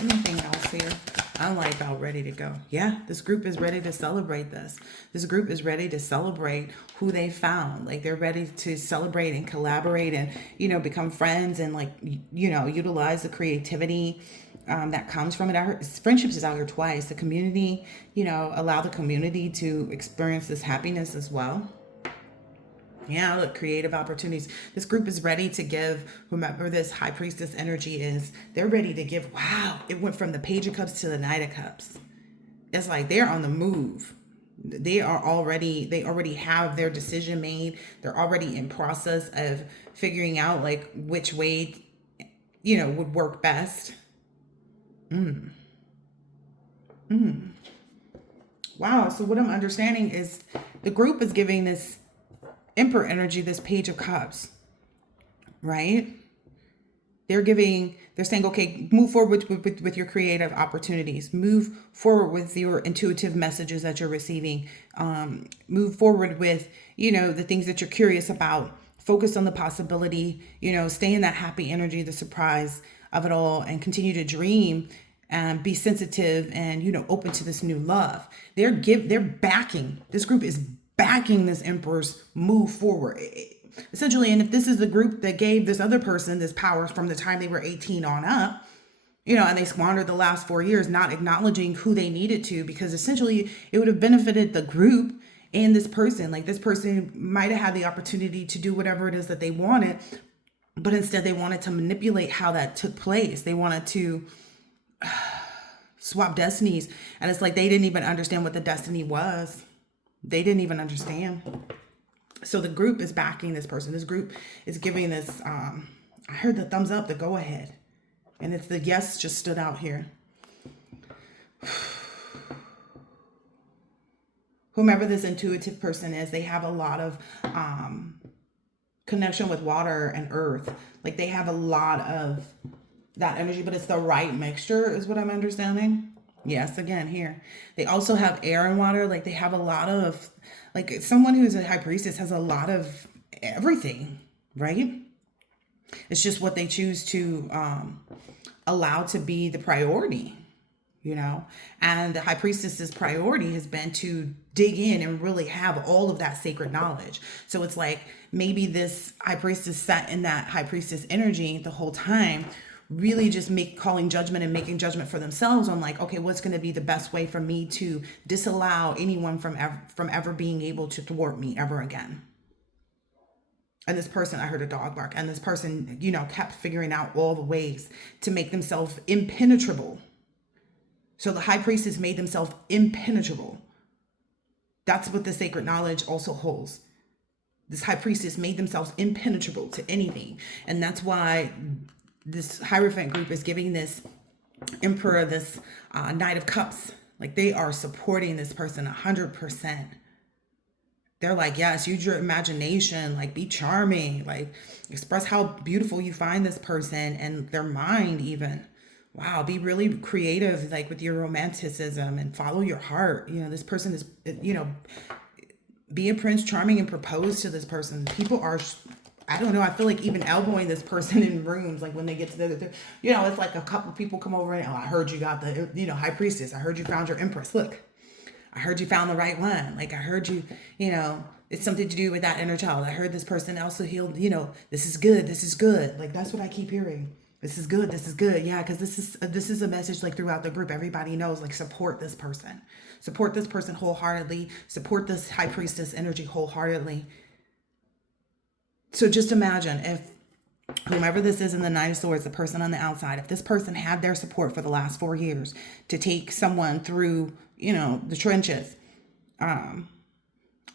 Anything else here? I'm like about ready to go. Yeah, this group is ready to celebrate this. This group is ready to celebrate who they found. Like, they're ready to celebrate and collaborate and, become friends and, like, utilize the creativity that comes from it. I heard friendships is out here twice. The community, allow the community to experience this happiness as well. Yeah, look, creative opportunities. This group is ready to give whomever this high priestess energy is. They're ready to give. Wow, it went from the Page of Cups to the Knight of Cups. It's like they're on the move. They already have their decision made. They're already in process of figuring out like which way, would work best. Wow. So what I'm understanding is the group is giving this Emperor energy, this Page of Cups, right? They're saying, okay, move forward with your creative opportunities. Move forward with your intuitive messages that you're receiving. Move forward with, the things that you're curious about. Focus on the possibility, stay in that happy energy, the surprise of it all, and continue to dream and be sensitive and, open to this new love. They're backing, this group is backing this Emperor's move forward. Essentially, and if this is the group that gave this other person this power from the time they were 18 on up, and they squandered the last 4 years not acknowledging who they needed to, because essentially it would have benefited the group and this person. Like, this person might have had the opportunity to do whatever it is that they wanted, but instead they wanted to manipulate how that took place. They wanted to swap destinies. And it's like they didn't even understand what the destiny was. They didn't even understand. So the group is backing this person. This group is giving this, I heard the thumbs up, the go ahead. And it's the yes just stood out here. Whomever this intuitive person is, they have a lot of connection with water and earth. Like, they have a lot of that energy, but it's the right mixture is what I'm understanding. Yes, again, here. They also have air and water. Like, they have a lot of, like, someone who's a high priestess has a lot of everything, right? It's just what they choose to allow to be the priority, And the high priestess's priority has been to dig in and really have all of that sacred knowledge. So it's like maybe this high priestess sat in that high priestess energy the whole time, really just calling judgment and making judgment for themselves on, like, okay, what's going to be the best way for me to disallow anyone from ever being able to thwart me ever again. And this person, I heard a dog bark, and this person, kept figuring out all the ways to make themselves impenetrable. So the high priestess made themselves impenetrable. That's what the sacred knowledge also holds. This high priestess made themselves impenetrable to anything. And that's why this Hierophant group is giving this Emperor this Knight of Cups. Like, they are supporting this person 100%. They're like, yes, use your imagination, like, be charming, like, express how beautiful you find this person and their mind even. Wow, be really creative, like, with your romanticism and follow your heart. This person is, be a Prince Charming and propose to this person. People are, I don't know, I feel like even elbowing this person in rooms, like when they get to it's like a couple people come over and, I heard you got the, high priestess. I heard you found your empress. Look, I heard you found the right one. Like, I heard you, it's something to do with that inner child. I heard this person also healed, this is good. This is good. Like, that's what I keep hearing. This is good. This is good. Yeah. Cause this is a message, like, throughout the group. Everybody knows, like, support this person wholeheartedly, support this high priestess energy wholeheartedly. So just imagine if whomever this is in the Knight of Swords, the person on the outside, if this person had their support for the last 4 years to take someone through, the trenches, and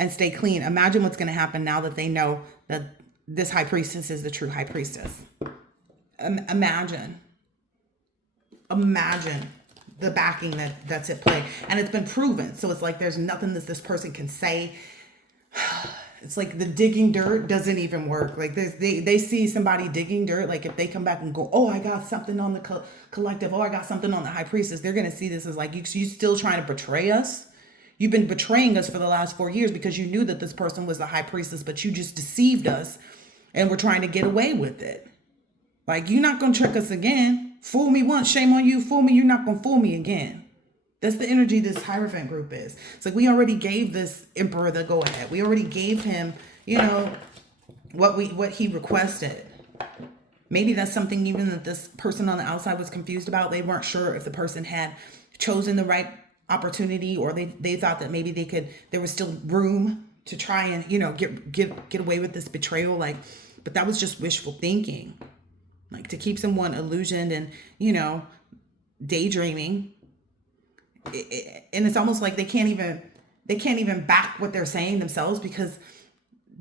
stay clean. Imagine what's going to happen now that they know that this high priestess is the true high priestess. Imagine the backing that's at play, and it's been proven. So it's like there's nothing that this person can say. It's like the digging dirt doesn't even work. Like, they see somebody digging dirt. Like, if they come back and go, oh, I got something on the collective. Oh, I got something on the high priestess. They're going to see this as like, you still trying to betray us. You've been betraying us for the last 4 years because you knew that this person was the high priestess, but you just deceived us and we're trying to get away with it. Like, you're not going to trick us again. Fool me once, shame on you. Fool me, you're not going to fool me again. That's the energy this Hierophant group is. It's like we already gave this Emperor the go ahead. We already gave him, what he requested. Maybe that's something even that this person on the outside was confused about. They weren't sure if the person had chosen the right opportunity, or they thought that maybe there was still room to try and, get away with this betrayal. Like, but that was just wishful thinking. Like, to keep someone illusioned and, daydreaming. And it's almost like they can't even back what they're saying themselves because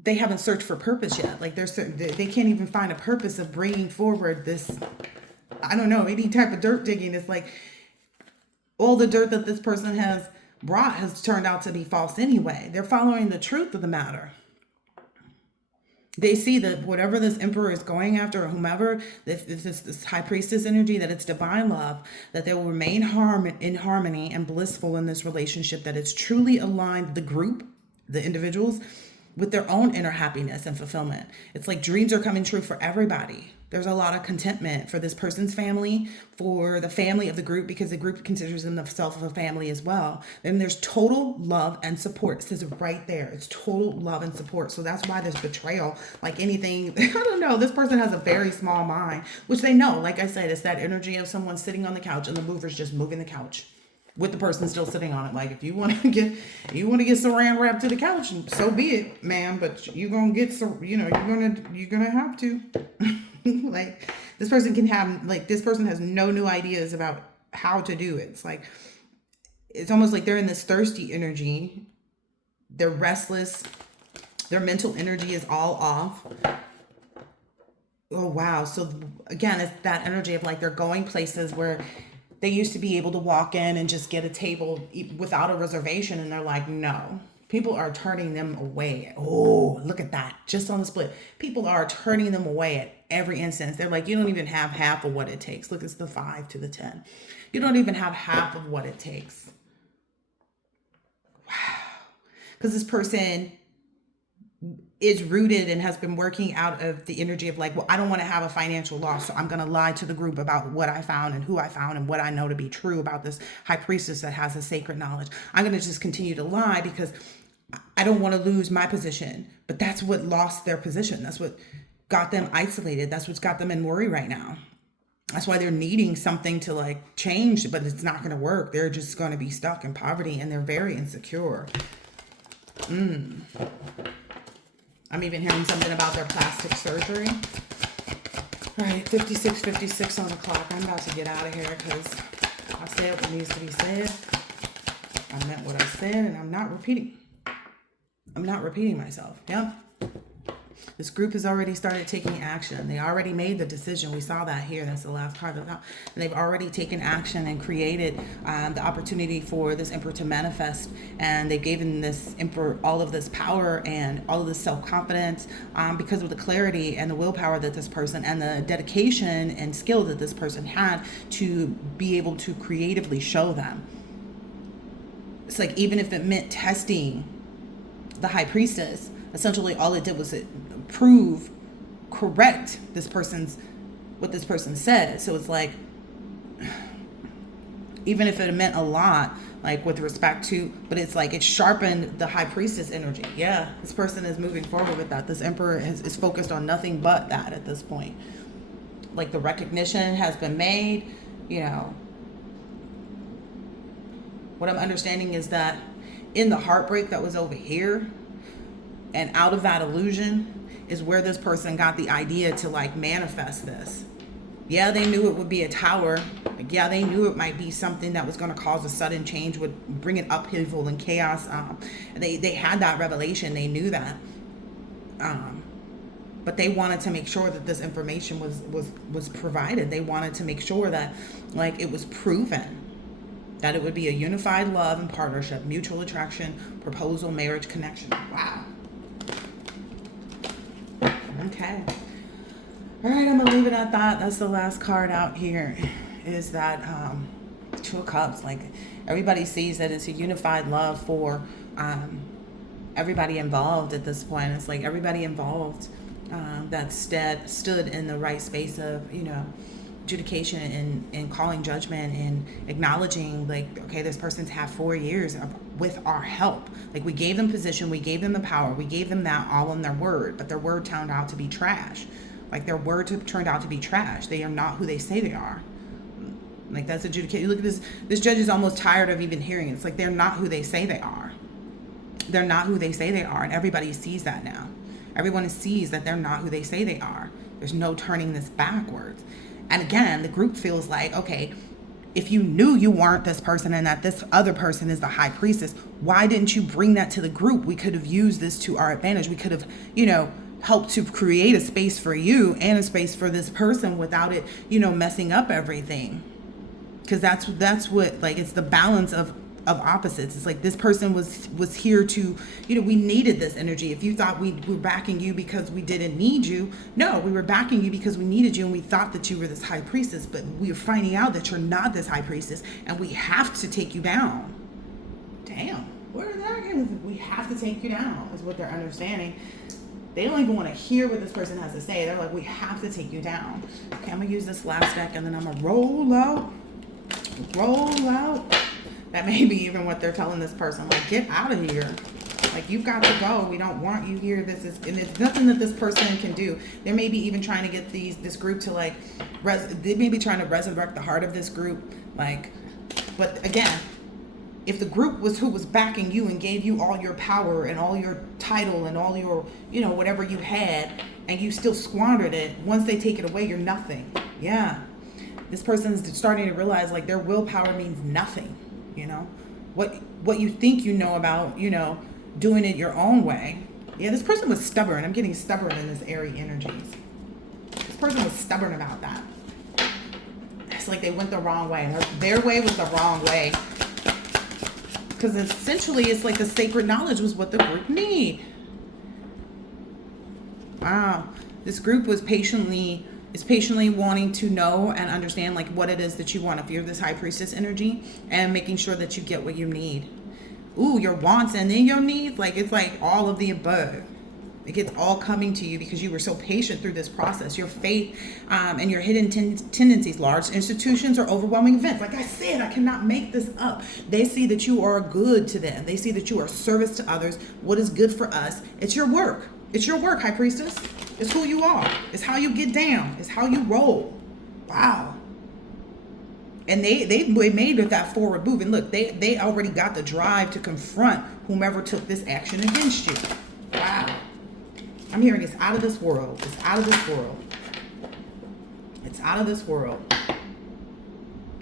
they haven't searched for purpose yet. Like, they can't even find a purpose of bringing forward this, I don't know, any type of dirt digging. It's like all the dirt that this person has brought has turned out to be false anyway. They're following the truth of the matter. They see that whatever this emperor is going after, or whomever, if this high priestess energy, that it's divine love, that they will remain in harmony and blissful in this relationship, that it's truly aligned the group, the individuals, with their own inner happiness and fulfillment. It's like dreams are coming true for everybody. There's a lot of contentment for this person's family, for the family of the group, because the group considers themselves a family as well. Then there's total love and support. It says it right there. It's total love and support. So that's why there's betrayal, like anything. I don't know. This person has a very small mind, which they know. Like I said, it's that energy of someone sitting on the couch and the mover's just moving the couch with the person still sitting on it. Like, if you want to get saran wrapped to the couch, so be it, ma'am. But you're gonna get you're gonna have to. Like, this person this person has no new ideas about how to do it. It's like, it's almost like they're in this thirsty energy. They're restless. Their mental energy is all off. Oh, wow. So again, it's that energy of like, they're going places where they used to be able to walk in and just get a table without a reservation. And they're like, no. People are turning them away. Oh, look at that. Just on the split. People are turning them away at every instance. They're like, you don't even have half of what it takes. Look, it's the 5 to the 10. You don't even have half of what it takes. Wow. Because this person is rooted and has been working out of the energy of like, well, I don't want to have a financial loss, so I'm going to lie to the group about what I found and who I found and what I know to be true about this high priestess that has a sacred knowledge. I'm going to just continue to lie because I don't want to lose my position. But that's what lost their position. That's what got them isolated. That's what's got them in worry right now. That's why they're needing something to like change, but it's not going to work. They're just going to be stuck in poverty and they're very insecure. I'm even hearing something about their plastic surgery. All right, 56 on the clock. I'm about to get out of here because I said what needs to be said. I meant what I said, and I'm not repeating myself. Yep. This group has already started taking action. They already made the decision. We saw that here. That's the last card. And they've already taken action and created the opportunity for this emperor to manifest. And they've given this emperor all of this power and all of this self-confidence because of the clarity and the willpower that this person and the dedication and skill that this person had to be able to creatively show them. It's like, even if it meant testing the high priestess, essentially all it did was correct what this person said. So it's like, even if it meant a lot, like with respect to, but it's like it sharpened the high priestess energy. Yeah, this person is moving forward with that. This emperor is focused on nothing but that at this point. Like, the recognition has been made. What I'm understanding is that in the heartbreak that was over here, and out of that illusion is where this person got the idea to like manifest this. Yeah, they knew it would be a tower. Like, yeah, they knew it might be something that was going to cause a sudden change, would bring an upheaval and chaos. They had that revelation. They knew that. But they wanted to make sure that this information was provided. They wanted to make sure that like it was proven that it would be a unified love and partnership, mutual attraction, proposal, marriage, connection. Wow. Okay. All right, I'm gonna leave it at that. That's the last card out here, is that 2 of Cups. Like, everybody sees that it's a unified love for everybody involved at this point. It's like everybody involved that stood in the right space of, adjudication and calling judgment and acknowledging, like, okay, this person's had 4 years with our help. Like, we gave them position, we gave them the power, we gave them that all in their word, but their word turned out to be trash. Like, their word turned out to be trash. They are not who they say they are. Like, that's adjudication. Look at this. This judge is almost tired of even hearing it. It's like, they're not who they say they are. They're not who they say they are, and everybody sees that now. Everyone sees that they're not who they say they are. There's no turning this backwards. And again, the group feels like, okay, if you knew you weren't this person and that this other person is the high priestess, why didn't you bring that to the group? We could have used this to our advantage. We could have, helped to create a space for you and a space for this person without it, messing up everything. Because that's what, like, it's the balance of of opposites. It's like this person was here to, we needed this energy. If you thought we were backing you because we didn't need you, no, we were backing you because we needed you, and we thought that you were this high priestess, but we are finding out that you're not this high priestess, and we have to take you down. Damn, where did that get? We have to take you down is what they're understanding. They don't even want to hear what this person has to say. They're like, we have to take you down. Okay, I'm gonna use this last deck, and then I'm gonna roll out. That may be even what they're telling this person, like, get out of here. Like, you've got to go. We don't want you here. And it's nothing that this person can do. They may be even trying to get this group to, like, they may be trying to resurrect the heart of this group. Like, but again, if the group was who was backing you and gave you all your power and all your title and all your, whatever you had, and you still squandered it, once they take it away, you're nothing. Yeah. This person's starting to realize, like, their willpower means nothing. What you think about, doing it your own way. Yeah, this person was stubborn. I'm getting stubborn in this airy energies. This person was stubborn about that. It's like they went the wrong way. Their way was the wrong way. Because essentially, it's like the sacred knowledge was what the group need. Wow. This group is patiently wanting to know and understand, like, what it is that you want. If you're this high priestess energy, and making sure that you get what you need. Ooh, your wants and then your needs. Like, it's like all of the above. It gets all coming to you because you were so patient through this process. Your faith and your hidden tendencies, large institutions or overwhelming events. Like I said, I cannot make this up. They see that you are good to them. They see that you are service to others. What is good for us? It's your work. It's your work, high priestess. It's who you are. It's how you get down. It's how you roll. Wow. And they made it that forward move. And look, they already got the drive to confront whomever took this action against you. Wow. I'm hearing it's out of this world. It's out of this world. It's out of this world.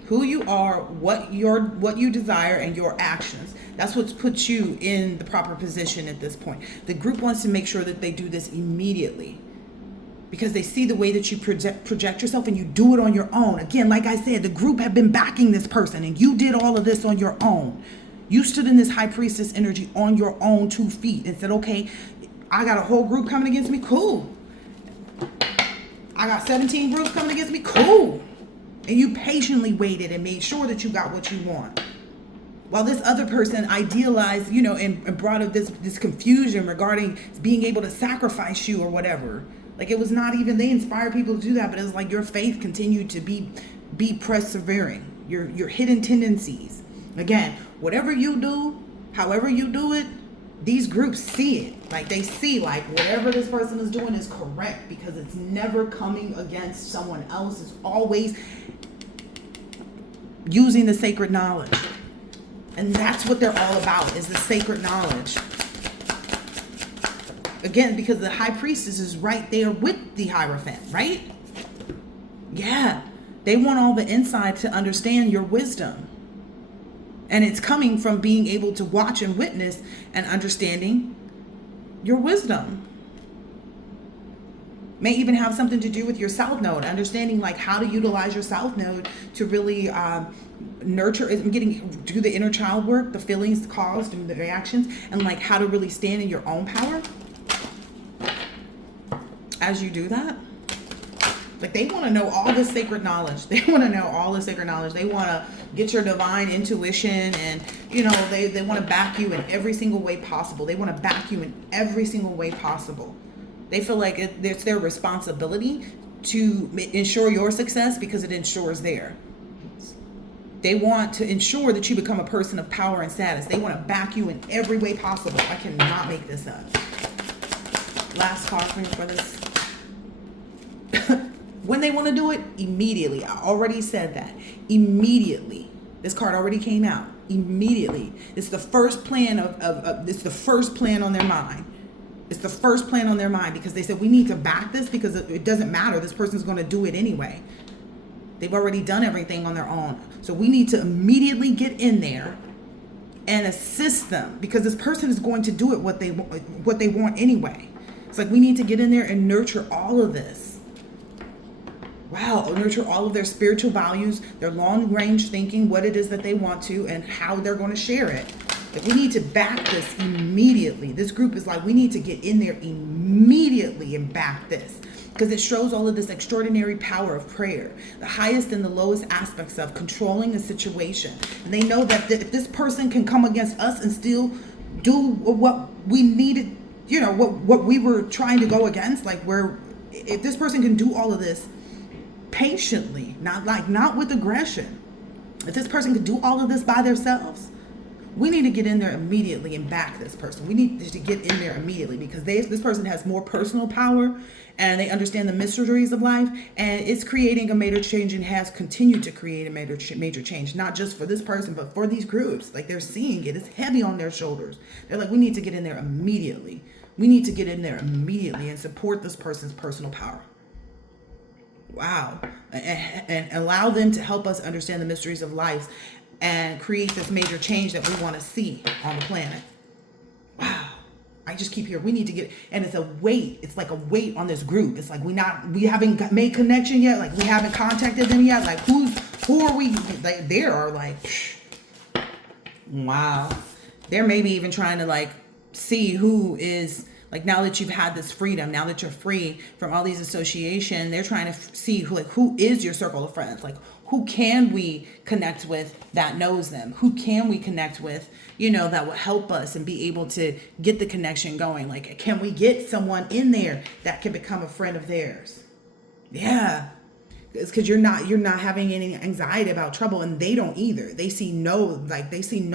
Who you are, what you desire, and your actions. That's what's put you in the proper position at this point. The group wants to make sure that they do this immediately, because they see the way that you project yourself, and you do it on your own. Again, like I said, the group have been backing this person, and you did all of this on your own. You stood in this high priestess energy on your own 2 feet and said, okay, I got a whole group coming against me. Cool. I got 17 groups coming against me. Cool. And you patiently waited and made sure that you got what you want. While this other person idealized, and brought up this confusion regarding being able to sacrifice you or whatever. Like, it was not even, they inspired people to do that, but it was like your faith continued to be persevering. Your hidden tendencies. Again, whatever you do, however you do it, these groups see it. Like, they see, like, whatever this person is doing is correct, because it's never coming against someone else. It's always using the sacred knowledge. And that's what they're all about, is the sacred knowledge. Again, because the high priestess is right there with the Hierophant, right? Yeah. They want all the insight to understand your wisdom. And it's coming from being able to watch and witness and understanding your wisdom. May even have something to do with your South Node, understanding, like, how to utilize your South Node to really nurture, do the inner child work, the feelings caused and the reactions, and, like, how to really stand in your own power as you do that. Like, they want to know all this sacred knowledge. They want to know all the sacred knowledge. They want to get your divine intuition, and, they want to back you in every single way possible. They want to back you in every single way possible. They feel like it's their responsibility to ensure your success, because it ensures theirs. They want to ensure that you become a person of power and status. They want to back you in every way possible. I cannot make this up. Last card for this. When they want to do it, immediately. I already said that. Immediately. This card already came out. Immediately. It's the first plan it's the first plan on their mind. It's the first plan on their mind, because they said, we need to back this, because it doesn't matter. This person's going to do it anyway. They've already done everything on their own. So we need to immediately get in there and assist them, because this person is going to do it what they want anyway. It's like, we need to get in there and nurture all of this. Wow, nurture all of their spiritual values, their long range thinking, what it is that they want to, and how they're going to share it. Like, we need to back this immediately. This group is like, we need to get in there immediately and back this, because it shows all of this extraordinary power of prayer, the highest and the lowest aspects of controlling a situation. And they know that if this person can come against us and still do what we needed, what we were trying to go against, like, if this person can do all of this patiently, not with aggression, if this person could do all of this by themselves, we need to get in there immediately and back this person. We need to get in there immediately, because this person has more personal power, and they understand the mysteries of life, and it's creating a major change, and has continued to create a major change, not just for this person, but for these groups. Like, they're seeing it. It's heavy on their shoulders. They're like, we need to get in there immediately. We need to get in there immediately and support this person's personal power. Wow. And allow them to help us understand the mysteries of life and create this major change that we want to see on the planet. Wow. I just keep hearing, we need to get, and it's a weight. It's like a weight on this group. It's like we haven't made connection yet. Like, we haven't contacted them yet. Like, who are we? Like, they are like, wow. They're maybe even trying to like see who is, like, now that you've had this freedom, now that you're free from all these associations, they're trying to see who is your circle of friends. Like, who can we connect with that knows them? Who can we connect with, that will help us and be able to get the connection going? Like, can we get someone in there that can become a friend of theirs? Yeah. It's because you're not having any anxiety about trouble, and they don't either. They see no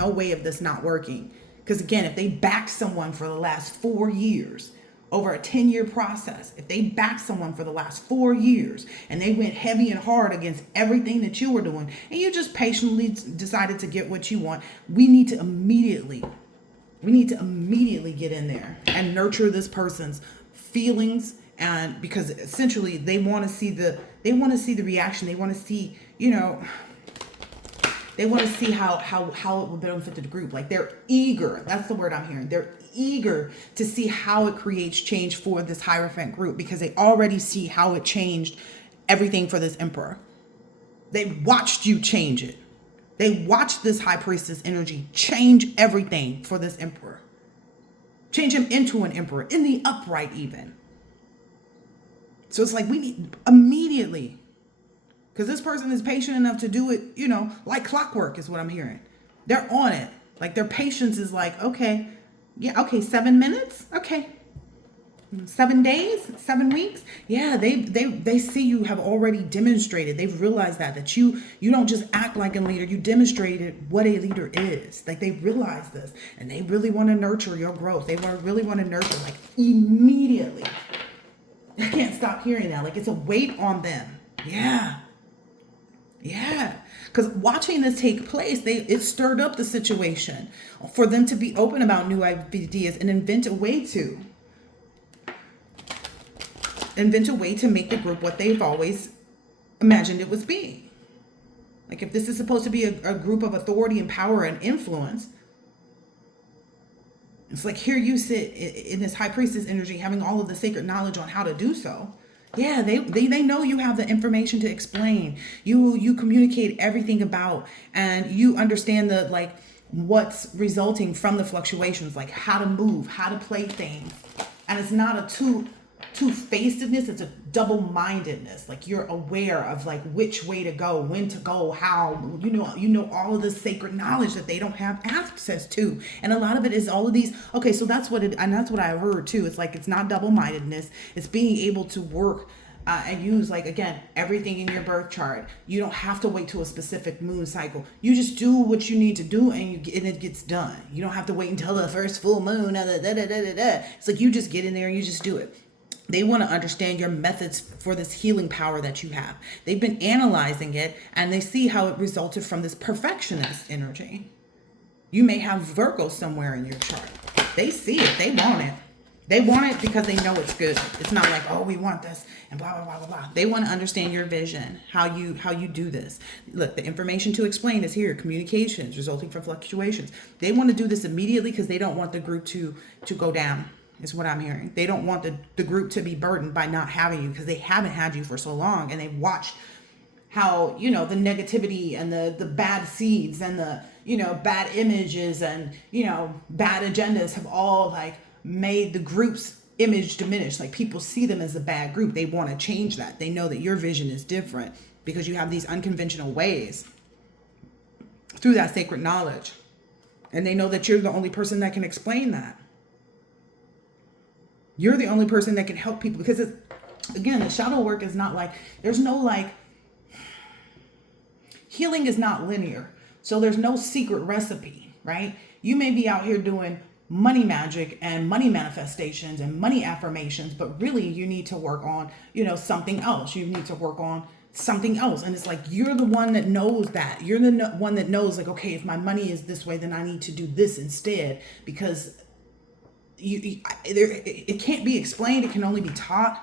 way of this not working. Because again, if they backed someone for the last 4 years, over a 10-year process, if they backed someone for the last 4 years, and they went heavy and hard against everything that you were doing, and you just patiently decided to get what you want, we need to immediately get in there and nurture this person's feelings. And because essentially they want to see the reaction. They want to see, they want to see how it will benefit the group. Like, they're eager. That's the word I'm hearing. They're eager to see how it creates change for this Hierophant group, because they already see how it changed everything for this emperor. They watched you change it. They watched this high priestess energy change everything for this emperor. Change him into an emperor, in the upright even. So it's like, we need immediately, because this person is patient enough to do it, like clockwork is what I'm hearing. They're on it. Like, their patience is like, okay, 7 minutes? Okay. 7 days? 7 weeks? Yeah, they see you have already demonstrated. They've realized that you don't just act like a leader. You demonstrated what a leader is. Like, they realize this, and they really want to nurture your growth. They really want to nurture, like, immediately. I can't stop hearing that. Like, it's a weight on them. Yeah. Because watching this take place, it stirred up the situation for them to be open about new ideas and invent a way to make the group what they've always imagined it was being. Like, if this is supposed to be a group of authority and power and influence, it's like, here you sit in this high priestess energy, having all of the sacred knowledge on how to do so. Yeah, they know you have the information to explain. You communicate everything about, and you understand what's resulting from the fluctuations, like how to move, how to play things. And it's not a two-facedness, it's a double-mindedness. Like, you're aware of like which way to go, when to go, how, you know all of this sacred knowledge that they don't have access to. And a lot of it is all of these, okay, so that's what I heard too. It's like, it's not double-mindedness, it's being able to work and use, like, again, everything in your birth chart. You don't have to wait till a specific moon cycle. You just do what you need to do, and it gets done. You don't have to wait until the first full moon. It's like, you just get in there and you just do it. They want to understand your methods for this healing power that you have. They've been analyzing it, and they see how it resulted from this perfectionist energy. You may have Virgo somewhere in your chart. They see it. They want it. They want it because they know it's good. It's not like, oh, we want this and blah, blah, blah, blah, blah. They want to understand your vision, how you do this. Look, the information to explain is here. Communications resulting from fluctuations. They want to do this immediately because they don't want the group to go down. is what I'm hearing. They don't want the group to be burdened by not having you, because they haven't had you for so long, and they've watched how, the negativity and the bad seeds and the, bad images and, bad agendas have all like made the group's image diminish. Like, people see them as a bad group. They want to change that. They know that your vision is different because you have these unconventional ways through that sacred knowledge. And they know that you're the only person that can explain that. You're the only person that can help people, because again, the shadow work is not like, there's no like, healing is not linear. So there's no secret recipe, right? You may be out here doing money magic and money manifestations and money affirmations, but really you need to work on, something else. You need to work on something else. And it's like, you're the one that knows that. You're the one that knows, like, okay, if my money is this way, then I need to do this instead, because it can't be explained. It can only be taught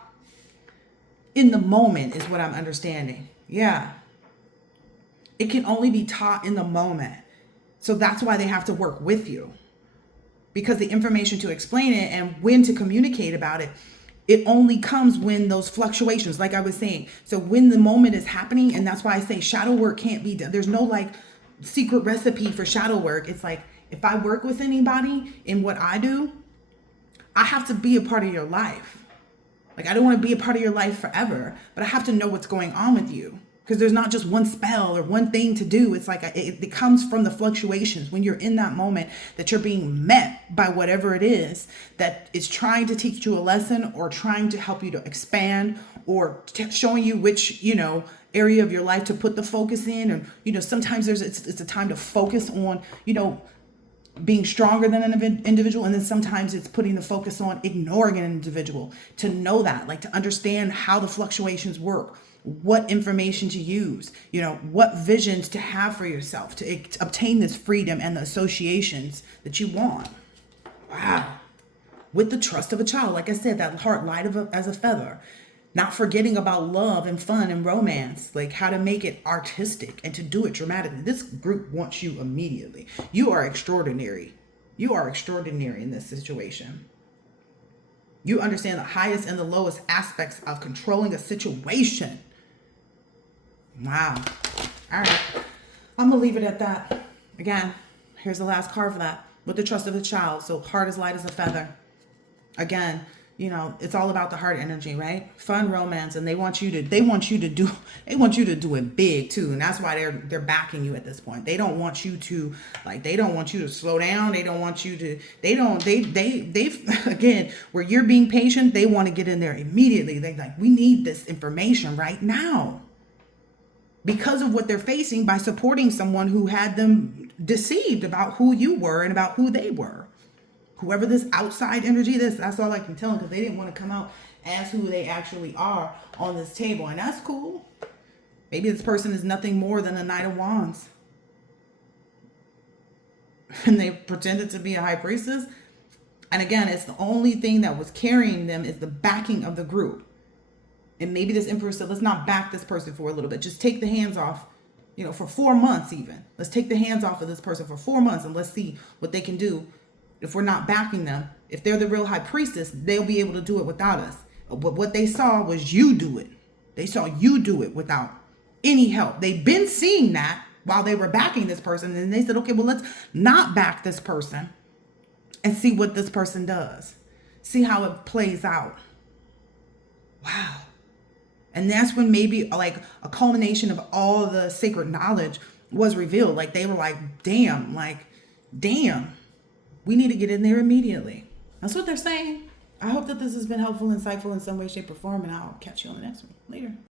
in the moment, is what I'm understanding. Yeah. It can only be taught in the moment. So that's why they have to work with you, because the information to explain it and when to communicate about it, it only comes when those fluctuations, like I was saying. So when the moment is happening, and that's why I say shadow work can't be done. There's no like secret recipe for shadow work. It's like, if I work with anybody in what I do, I have to be a part of your life. Like, I don't want to be a part of your life forever, but I have to know what's going on with you. Because there's not just one spell or one thing to do. It's like it comes from the fluctuations when you're in that moment, that you're being met by whatever it is that is trying to teach you a lesson, or trying to help you to expand, or showing you which, area of your life to put the focus in. And, sometimes it's a time to focus on, being stronger than an individual. And then sometimes it's putting the focus on ignoring an individual, to know that, like, to understand how the fluctuations work, what information to use, what visions to have for yourself to obtain this freedom and the associations that you want. Wow. With the trust of a child. Like I said, that heart light as a feather. Not forgetting about love and fun and romance, like how to make it artistic and to do it dramatically. This group wants you immediately. You are extraordinary. You are extraordinary in this situation. You understand the highest and the lowest aspects of controlling a situation. Wow. All right. I'm going to leave it at that. Again, here's the last card for that. With the trust of a child. So heart is light as a feather. Again, it's all about the heart energy, right? Fun, romance, and they want you to do it big too. And that's why they're backing you at this point. They don't want you to slow down. They don't want you to, again, where you're being patient, they want to get in there immediately. They're like, we need this information right now, because of what they're facing by supporting someone who had them deceived about who you were and about who they were. Whoever this outside energy, that's all I can tell them, because they didn't want to come out as who they actually are on this table. And that's cool. Maybe this person is nothing more than a Knight of Wands. And they pretended to be a high priestess. And again, it's the only thing that was carrying them is the backing of the group. And maybe this emperor said, let's not back this person for a little bit. Just take the hands off, for 4 months even. Let's take the hands off of this person for 4 months, and let's see what they can do. If we're not backing them, if they're the real high priestess, they'll be able to do it without us. But what they saw was you do it. They saw you do it without any help. They've been seeing that while they were backing this person. And they said, okay, well, let's not back this person and see what this person does. See how it plays out. Wow. And that's when maybe like a culmination of all the sacred knowledge was revealed. Like, they were like, damn. We need to get in there immediately. That's what they're saying. I hope that this has been helpful, insightful in some way, shape, or form, and I'll catch you on the next one. Later.